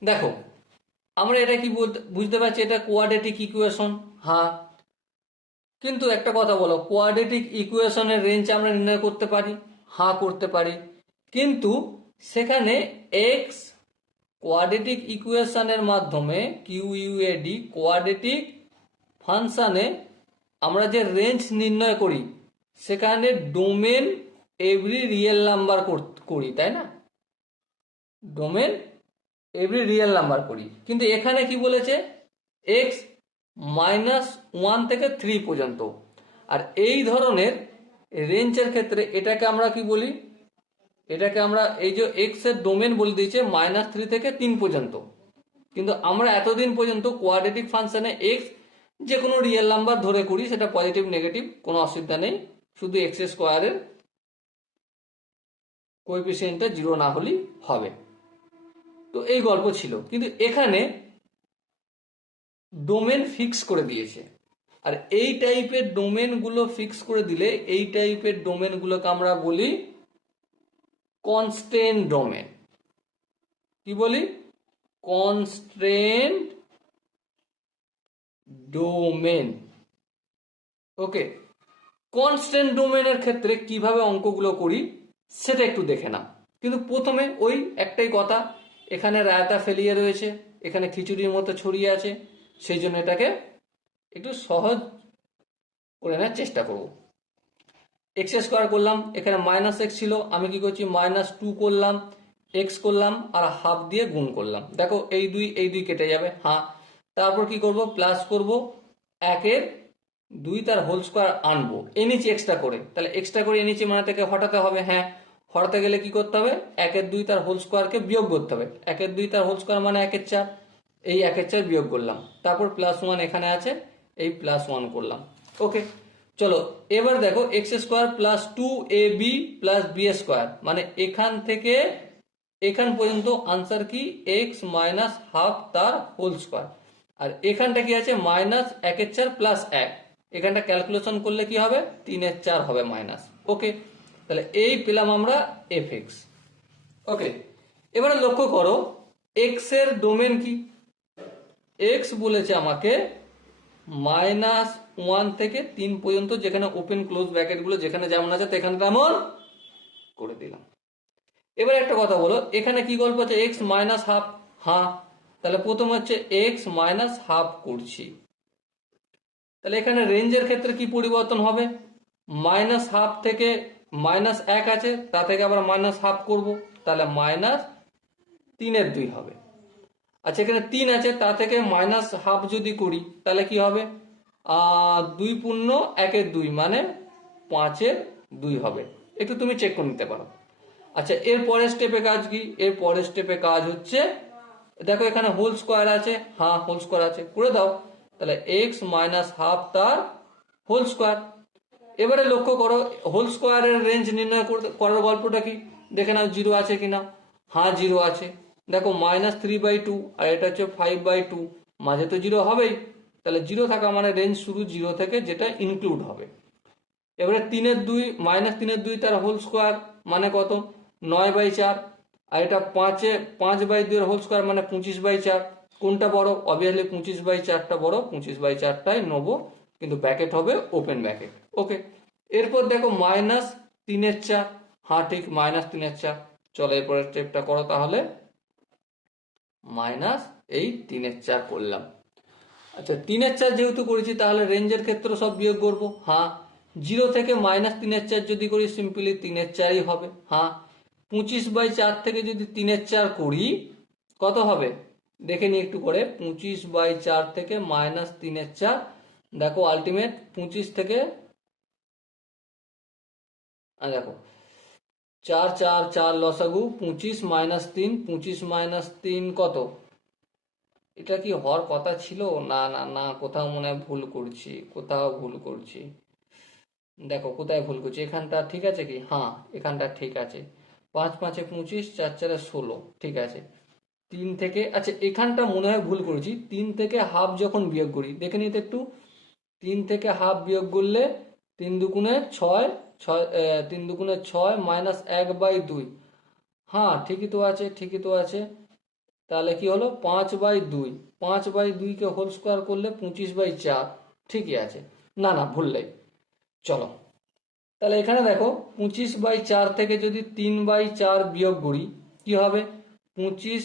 দেখো আমরা এটা কি বুঝতে পারছি, এটা কোয়াড্রেটিক ইকুয়েশন, হ্যাঁ, কিন্তু একটা কথা বলো, কোয়াড্রেটিক ইকুয়েশনের রেঞ্জ আমরা নির্ণয় করতে পারি? হ্যাঁ, করতে পারি, কিন্তু সেখানে এক্স কোয়াড্রেটিক ইকুয়েশনের মাধ্যমে কিউইউএডি কোয়াড্রেটিক ফাংশনে আমরা যে রেঞ্জ নির্ণয় করি সেখানে ডোমেন এভরি রিয়েল নাম্বার করি, তাই না? ডোমেন এভরি রিয়েল নাম্বার করি, কিন্তু এখানে কি বলেছে? x -1 থেকে 3 পর্যন্ত। আর এই ধরনের রেঞ্জের ক্ষেত্রে এটাকে আমরা কি বলি? এটাকে আমরা এই যে x এর ডোমেন বলে দিয়েছে -3 থেকে 3 পর্যন্ত, কিন্তু আমরা এতদিন পর্যন্ত কোয়াড্রেটিক ফাংশনে x যে কোনো রিয়েল নাম্বার ধরে করি, সেটা পজিটিভ নেগেটিভ কোনো অসুবিধা নেই, শুধু x স্কোয়ারের কোএফিসিয়েন্টটা 0 না হলেই হবে। তো এই গল্প ছিল, কিন্তু এখানে ডোমেন ফিক্স করে দিয়েছে। আর এই টাইপের ডোমেনগুলো ফিক্স করে দিলে এই টাইপের ডোমেনগুলোকে আমরা বলি কনস্ট্রেন্ট ডোমেন। কি বলি? Constraint domain. ওকে, কনস্ট্রেন্ট ডোমেনের ক্ষেত্রে কিভাবে অঙ্কগুলো করি সেটা একটু দেখে নাও। কিন্তু প্রথমে ওই একটাই কথা, এখানে রায়তা ফেলিয়ে রয়েছে, এখানে খিচুড়ির মতো ছড়িয়ে আছে, সেই জন্য এটাকে একটু সহজ করে নেওয়ার চেষ্টা করব। এক্স স্কোয়ার করলাম, এখানে -x ছিল, আমি কি করছি? -2 করলাম, x করলাম আর হাফ দিয়ে গুণ করলাম। দেখো এই দুই কেটে যাবে, হ্যাঁ। তারপর কি করব? প্লাস করব, 1 2 তার হোল স্কোয়ার আনবো, এনেছি এক্সট্রা করে, তাহলে এক্সট্রা করে এনেছি মানে থেকে হটাতে হবে, হ্যাঁ। হটাতে গেলে কি করতে হবে? 1 2 তার হোল স্কোয়ারকে বিয়োগ করতে হবে। 1 2 তার হোল স্কোয়ার মানে 1 4, এই 1 4 বিয়োগ করলাম, তারপর +1 এখানে আছে, এই +1 করলাম। ওকে, চলো এবার দেখো x square plus 2ab plus b square, মানে এখান থেকে এখান পর্যন্ত আনসার কি? এক্স মাইনাস হাফ তার হোল স্কোয়ার। আর এখানটা কি আছে? -1 4 প্লাস 1, এখানটা ক্যালকুলেশন করলে কি হবে? 3 4 হবে মাইনাস। ওকে, তাহলে এই পেলাম আমরা এফ এক্স। ওকে, এবারে লক্ষ্য করো এক্স এর ডোমেন কি? এক্স বলেছে আমাকে -1 থেকে 3 পর্যন্ত, যেখানে ওপেন ক্লোজ ব্র্যাকেট গুলো যেখানে যেমন আছে সেখানে তেমন করে দিলাম। এবার একটা কথা বলো, এখানে কি গল্প আছে? এক্স মাইনাস হাফ, হ্যাঁ, তাহলে প্রথম হচ্ছে এক্স মাইনাস হাফ করছি। তাহলে এখানে রেঞ্জের ক্ষেত্রে কি পরিবর্তন হবে? -1 থেকে -1 আছে, তা থেকে আবার -1/2 করব, তাহলে -3/2 হবে। আচ্ছা, এখানে 3 আছে, তা থেকে -1/2 যদি করি তাহলে কি হবে? 2 × 1 = 2 মানে 5/2 হবে। একটু তুমি চেক করে নিতে পারো। আচ্ছা, এর পরের স্টেপে কাজ কি? এর পরের স্টেপে কাজ হচ্ছে, দেখো এখানে হোল স্কোয়ার আছে, হ্যাঁ হোল স্কোয়ার আছে, করে দাও। তাহলে এক্স মাইনাস হাফ তার হোল স্কোয়ার। এবারে লক্ষ্য করো হোল স্কোয়ারের রেঞ্জ নির্ণয় করার গল্পটা কি, দেখে নাও জিরো আছে কিনা। হ্যাঁ জিরো আছে। দেখো -3/2 আর এটা হচ্ছে 5/2, মাঝে তো জিরো হবেই। তাহলে জিরো থাকা মানে রেঞ্জ শুরু জিরো থেকে, যেটা ইনক্লুড হবে। এবারে 3/2 -3/2 তার হোল স্কোয়ার মানে কত? 9/4। আর এটা 5/2 এর হোল স্কোয়ার মানে 25/4। কোনটা বড়? অবভিয়াসলি 25/4টা বড়, 25/4টাই নেবো, কিন্তু ব্র্যাকেট হবে ওপেন ব্র্যাকেট। ওকে, এরপর দেখো -3/4। হ্যাঁ ঠিক, -3/4। চলো এরপরের স্টেপটা করো তাহলে। -3/4 করলাম। আচ্ছা, 3/4 যেহেতু করেছি তাহলে রেঞ্জের ক্ষেত্রে সব বিয়োগ করবো। হ্যাঁ, 0 থেকে -3/4 যদি করি সিম্পলি 3/4ই হবে। হ্যাঁ, 25/4 থেকে যদি 3/4 করি কত হবে দেখে নি একটু করে। 25/4 থেকে -3/4, দেখো আলটিমেট 25 থেকে, দেখো 4 4 4 লসাগু 25 -3, 25 - 3 কত? এটা কি হওয়ার কথা ছিল? না না না, কোথাও মনে হয় ভুল করছি, কোথাও ভুল করছি। দেখো কোথায় ভুল করছি, এখানটা ঠিক আছে কি? হ্যাঁ এখানটা ঠিক আছে। 5 5 25, 4 4 16, ঠিক আছে। 3 থেকে, আচ্ছা এখানটা মনে হয় ভুল করেছি। 3 থেকে হাফ যখন বিয়োগ করি দেখে নিতে একটু। 3 থেকে হাফ বিয়োগ করলে 3 দুগুণে 6, 6 3 দুগুণে 6 -1/2। হ্যাঁ ঠিকই তো আছে, ঠিকই তো আছে। তাহলে কি হলো? 5/2, 5/2কে হোল স্কোয়ার করলে 25/4, ঠিকই আছে। না না, ভুললেই। চলো তাহলে এখানে দেখো 25/4 থেকে যদি 3/4 বিয়োগ করি কি হবে? 25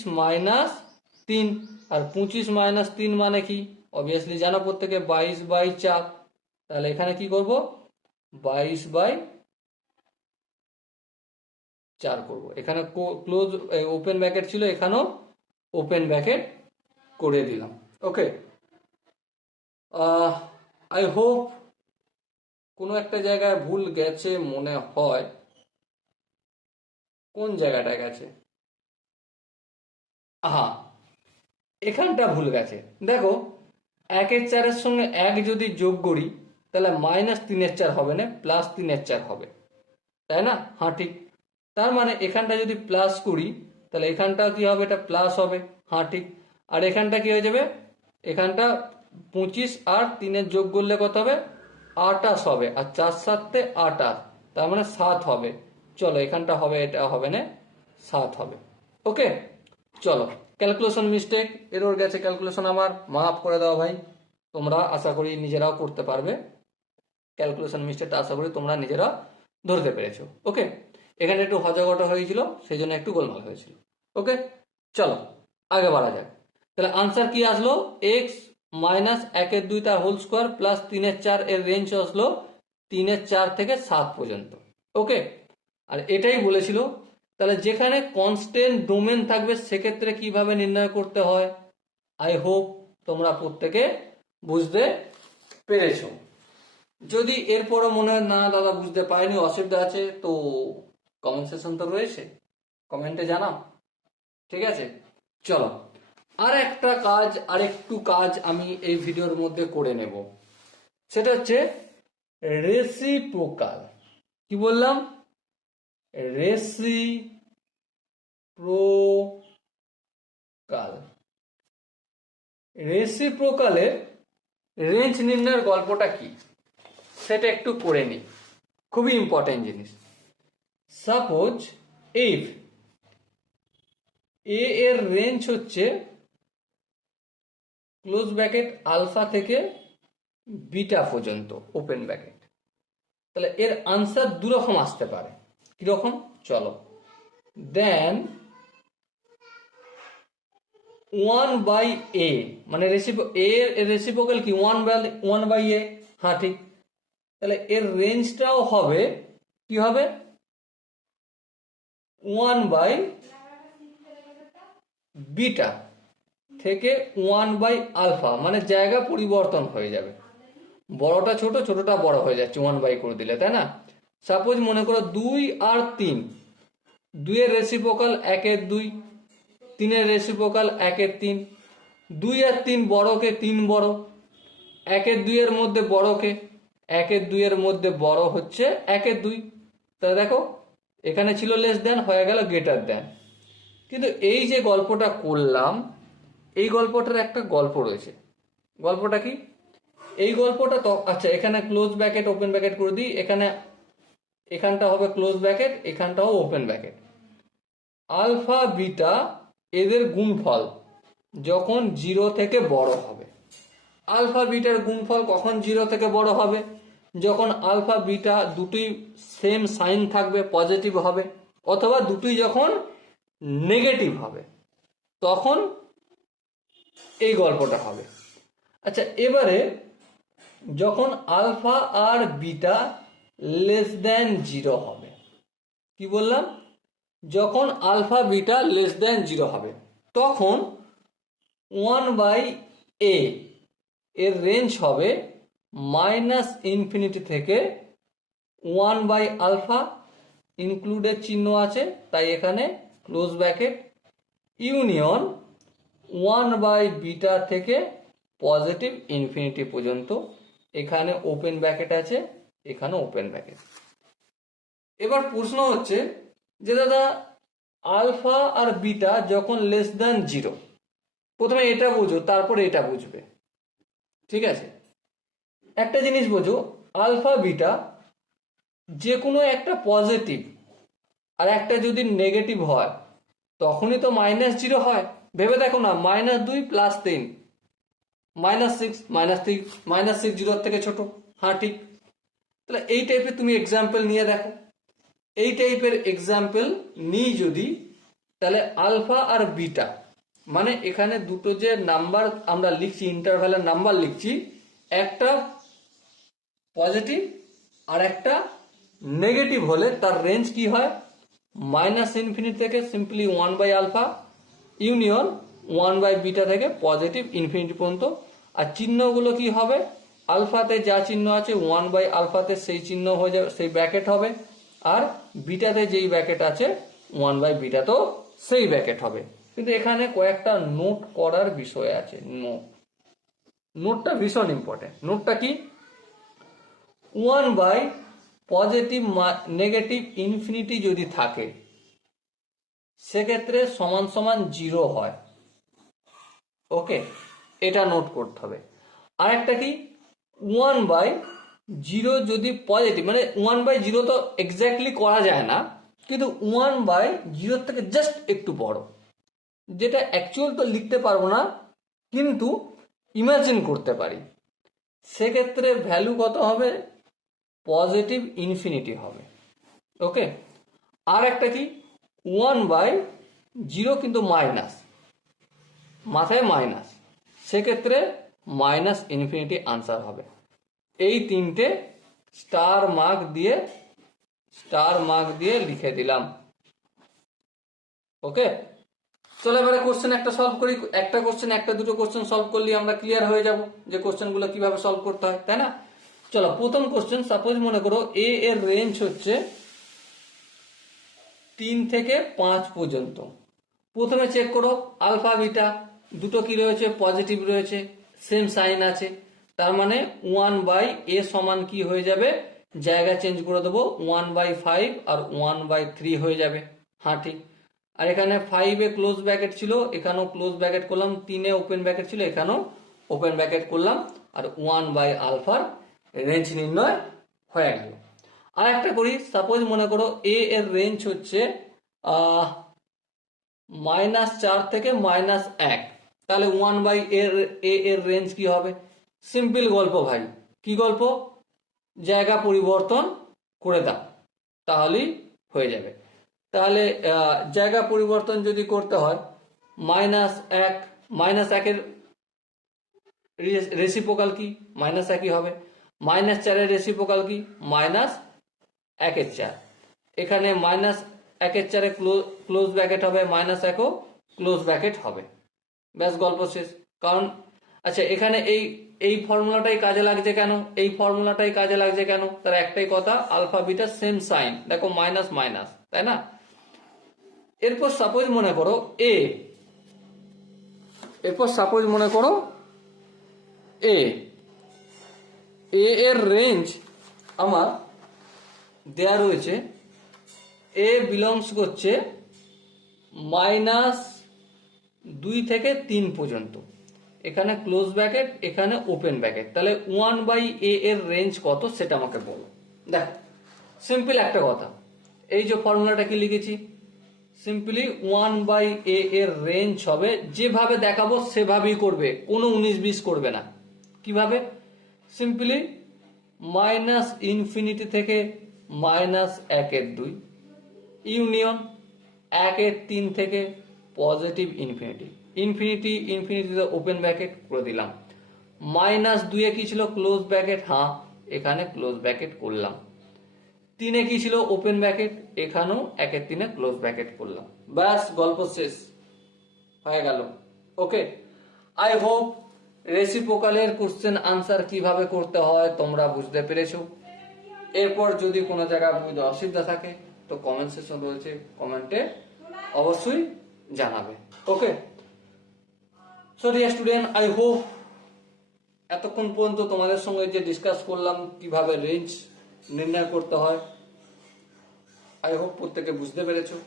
- 3। আর 25 - 3 মানে কি? অবভিয়াসলি জানো প্রত্যেকে, 22/4। তাহলে এখানে কি করব? 22/4 করব। এখানে ক্লোজ ওপেন ব্র্যাকেট ছিল, এখানেও ওপেন ব্র্যাকেট করে দিলাম। ওকে, আই হোপ কোনো একটা জায়গায় ভুল গেছে মনে হয়। কোন জায়গাটা গেছে? আহা, এখানটা ভুল গেছে। দেখো 1/4 সঙ্গে 1 যদি যোগ করি তাহলে -3/4 হবে না, +3/4 হবে, তাই না? হ্যাঁ ঠিক। তার মানে এখানটা যদি প্লাস করি তাহলে এখানটা কি হবে? এটা প্লাস হবে। হ্যাঁ ঠিক। আর এখানটা কি হয়ে যাবে? এখানটা 25 আর 3 যোগ করলে কত হবে? 28 হবে। আর 4 7 28, তার মানে 7 হবে। চলো এখানটা হবে, এটা হবে না, 7 হবে। ওকে, চলো। ক্যালকুলেশন মিস্টেক, এরর গেছে ক্যালকুলেশন, আমার মাফ করে দাও ভাই। তোমরা আশা করি নিজেরাও করতে পারবে। ক্যালকুলেশন মিস্টেকটা আশা করি তোমরা নিজেরা ধরতে পেরেছো। ওকে, এখানে একটু হজগটা হয়েছিল, সেই জন্য একটু গোলমাল হয়েছিল। ওকে, চলো আগে বাড়া যাক। তাহলে আনসার কি আসলো? এক্স -1/2 তার হোল স্কোয়ার প্লাস 3/4 এর রেঞ্জ আসলো 3/4 থেকে 7 পর্যন্ত। ওকে, আর এটাই বলেছিল। তাহলে যেখানে কনস্ট্যান্ট ডোমেন থাকবে সেক্ষেত্রে কিভাবে নির্ণয় করতে হয়, আই হোপ তোমরা প্রত্যেকে বুঝতে পেরেছো। যদি এরপরও মনে হয় না দাদা বুঝতে পারিনি, অসুবিধা আছে, তো কমেন্ট সেকশন তো রয়েছে, কমেন্টে জানাও। ঠিক আছে, চলো আর একটা কাজ, আরেকটু কাজ আমি এই ভিডিওর মধ্যে করে নেব। সেটা হচ্ছে রেসিপ্রোকাল। কি বললাম? রেসিপ্রোকাল। রেসিপ্রোকালের রেঞ্জ নির্ণয়ের গল্পটা কি সেটা একটু করে নিই, খুবই ইম্পর্টেন্ট জিনিস। সাপোজ ইফ এ এর রেঞ্জ হচ্ছে ক্লোজ ব্র্যাকেট আলফা থেকে বিটা পর্যন্ত ওপেন ব্র্যাকেট, তাহলে এর আনসার দুরকম আসতে পারে। কিরকম? চলো, দেন 1/a, মানে রেসিপ্রোকাল কি? 1/a। হ্যাঁ ঠিক। তাহলে এর রেঞ্জটাও হবে কি হবে? 1/বিটা থেকে 1/আলফা, মানে জায়গা পরিবর্তন হয়ে যাবে। বড়টা ছোট, ছোটটা বড় হয়ে যাচ্ছে 1/করে দিলে, তাই না? সাপোজ মনে করো 2 আর 3, 2 এর রেসিপ্রোকাল 1 এর 2, 3 এর রেসিপ্রোকাল 1 এর 3, 2 আর 3 বড়কে 3 বড়, 1 এর 2 এর মধ্যে বড়কে, 1 এর 2 এর মধ্যে বড় হচ্ছে 1 এর 2। তাহলে দেখো এখানে ছিল লেস দেন, হয়ে গেল গ্রেটার দেন। কিন্তু এই যে গল্পটা করলাম, এই গল্পটার একটা গল্প রয়েছে। গল্পটা কি? এই গল্পটা তো আচ্ছা, এখানে ক্লোজ ব্র্যাকেট ওপেন ব্র্যাকেট করে দিই, এখানটা হবে ক্লোজ ব্র্যাকেট, এখানটাও ওপেন ব্র্যাকেট। আলফা বিটা এদের গুণফল যখন 0 থেকে বড় হবে। আলফা বিটার গুণফল কখন 0 থেকে বড় হবে? যখন আলফা বিটা দুটোই সেম সাইন থাকবে, পজিটিভ হবে, অথবা দুটোই যখন নেগেটিভ হবে, তখন এই গল্পটা হবে। আচ্ছা, এবারে যখন আলফা আর বিটা লেস দেন 0 হবে, কি বললাম? যখন আলফা বিটা লেস দেন 0 হবে, তখন 1/a এর রেঞ্জ হবে -ইনফিনিটি থেকে 1/α, ইনক্লুডের চিহ্ন আছে তাই এখানে ক্লোজ ব্র্যাকেট, ইউনিয়ন 1/β থেকে পজিটিভ ইনফিনিটি পর্যন্ত, এখানে ওপেন ব্র্যাকেট আছে, এখানে ওপেন ব্র্যাকেট। এবার প্রশ্ন হচ্ছে যে দাদা আলফা আর বিটা যখন লেস দেন 0, প্রথমে এটা বুঝো তারপরে এটা বুঝবে, ঠিক আছে? একটা জিনিস বোঝো, আলফা বিটা যে কোনো একটা পজিটিভ আর একটা যদি নেগেটিভ হয় তখনই তো -0 হয়। ভেবে দেখো না, -2 + 3 -6, -6 0 থেকে ছোট। হ্যাঁ ঠিক। তাহলে এই টাইপের তুমি এক্সাম্পল নিয়ে দেখো, এই টাইপের এক্সাম্পল নিই যদি, তাহলে আলফা আর বিটা মানে এখানে দুটো যে নাম্বার আমরা লিখছি, ইন্টারভ্যালের নাম্বার লিখছি, একটা পজিটিভ আর একটা নেগেটিভ হলে তার রেঞ্জ কি হয়? -ইনফিনিটি থেকে সিম্পলি 1/α, ইউনিয়ন 1/β থেকে পজিটিভ ইনফিনিটি পর্যন্ত। আর চিহ্নগুলো কি হবে? আলফাতে যা চিহ্ন আছে 1/αতে সেই চিহ্ন হয়ে যাবে, সেই ব্র্যাকেট হবে, আর বিটাতে যেই ব্র্যাকেট আছে 1/β তো সেই ব্র্যাকেট হবে। কিন্তু এখানে কয়েকটা নোট করার বিষয় আছে। নোটটা ভীষণ ইম্পর্টেন্ট। নোটটা কি? 1/ পজিটিভ নেগেটিভ ইনফিনিটি যদি থাকে সেক্ষেত্রে সমান সমান 0 হয়। ওকে, এটা নোট করতে হবে। আর একটা কি, 1/0 যদি পজিটিভ, মানে 1/0 তো এক্স্যাক্টলি করা যায় না, কিন্তু 1/0 থেকে জাস্ট একটু বড়, যেটা অ্যাকচুয়াল তো লিখতে পারবো না কিন্তু ইমাজিন করতে পারি, সেক্ষেত্রে ভ্যালু কত হবে? পজিটিভ ইনফিনিটি হবে। ওকে। আর একটা কি, 1/0 কিন্তু মাইনাস, মাথায় মাইনাস, সেক্ষেত্রে -ইনফিনিটি আনসার হবে। এই তিনটে স্টার মার্ক দিয়ে লিখে দিলাম। ওকে, চলো এবারে কোশ্চেন একটা সলভ করি। একটা কোশ্চেন, একটা দুটো কোশ্চেন সলভ করলে আমরা ক্লিয়ার হয়ে যাব যে কোশ্চেনগুলো কিভাবে সলভ করতে হয়, তাই না? চলো প্রথম কোশ্চেন, সাপোজ মনে করো এ এর রেঞ্জ হচ্ছে 3 থেকে 5 পর্যন্ত। প্রথমে চেক করো আলফা বিটা দুটো কি রয়েছে? পজিটিভ রয়েছে, সেম সাইন আছে, তার মানে 1/a সমান কি হয়ে যাবে? জায়গা চেঞ্জ করে দেবো, 1/5 আর 1/3 হয়ে যাবে। হ্যাঁ ঠিক। আর এখানে 5-এ ক্লোজ ব্র্যাকেট ছিল, এখানেও ক্লোজ ব্র্যাকেট করলাম, 3-এ ওপেন ব্র্যাকেট ছিল, এখানেও ওপেন ব্র্যাকেট করলাম, আর 1/α রেঞ্জ নির্ণয় হয়ে গেল। আর একটা করি, সাপোজ মনে করো এ এর রেঞ্জ হচ্ছে -4 থেকে -1, তাহলে 1/a এর রেঞ্জ কি হবে? সিম্পল গল্প ভাই। কি গল্প? জায়গা পরিবর্তন করে দাও তাহলেই হয়ে যাবে। তাহলে জায়গা পরিবর্তন যদি করতে হয়, -1 এর রেসিপ্রোকাল কি? -1ই হবে। -4 এর রেসিপ্রোকাল কি? -1/4। এখানে -1/4 ক্লোজ ব্র্যাকেট হবে, -1ও ক্লোজ ব্র্যাকেট হবে। ব্যাস গল্প শেষ। কারণ আচ্ছা, এখানে এই ফর্মুলাটাই কাজে লাগছে কেন? এই ফর্মুলাটাই কাজে লাগছে কেন? তার একটাই কথা, আলফা বিটা সেম সাইন, দেখো মাইনাস মাইনাস, তাই না? এরপর সাপোজ মনে করো এ, এ এর রেঞ্জ আমার দেয়া রয়েছে, এ বিলংস করছে -2 থেকে 3 পর্যন্ত। এখানে ক্লোজ ব্র্যাকেট, এখানে ওপেন ব্র্যাকেট। তাহলে 1/a এর রেঞ্জ কত সেটা আমাকে বলো। দেখো সিম্পল একটা কথা, এই যে ফর্মুলাটা কি লিখেছি, সিম্পলি 1/a এর রেঞ্জ হবে, যেভাবে দেখাবো সেভাবেই করবে, কোনো 19-20 করবে না। কিভাবে? সিম্পলি -ইনফিনিটি থেকে -1/2 ইউনিয়ন 1/3 থেকে পজিটিভ ইনফিনিটি, ইনফিনিটিতে ওপেন ব্র্যাকেট করে দিলাম। -2 কি ছিল? ক্লোজ ব্র্যাকেট, হ্যাঁ এখানে ক্লোজ ব্র্যাকেট করলাম। 3 কি ছিল? ওপেন ব্র্যাকেট, এখানেও 1/3 ক্লোজ ব্র্যাকেট করলাম। ব্যাস, গল্প শেষ হয়ে গেল। ওকে, আই হোপ রেসিপ্রোকালের কোশ্চেন আনসার কিভাবে করতে হয় তোমরা বুঝতে পেরেছো। এরপর যদি কোনো জায়গায় বুঝতে অসুবিধা থাকে তো কমেন্ট সেকশন রয়েছে, কমেন্টে অবশ্যই জানাবে। Okay, so dear student, I hope এতক্ষণ পর্যন্ত তোমাদের সঙ্গে যে ডিসকাস করলাম কিভাবে রেঞ্জ নির্ণয় করতে হয়, আই হোপ প্রত্যেকে বুঝতে পেরেছো।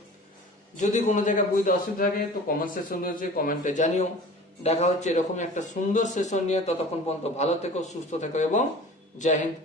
যদি কোনো জায়গায় বুঝতে অসুবিধা থাকে তো কমেন্ট সেকশন রয়েছে, কমেন্টে জানিও। দেখা হচ্ছে এরকম একটা সুন্দর সেশন নিয়ে, ততক্ষণ পর্যন্ত ভালো থেকো, সুস্থ থেকো এবং জয় হিন্দ।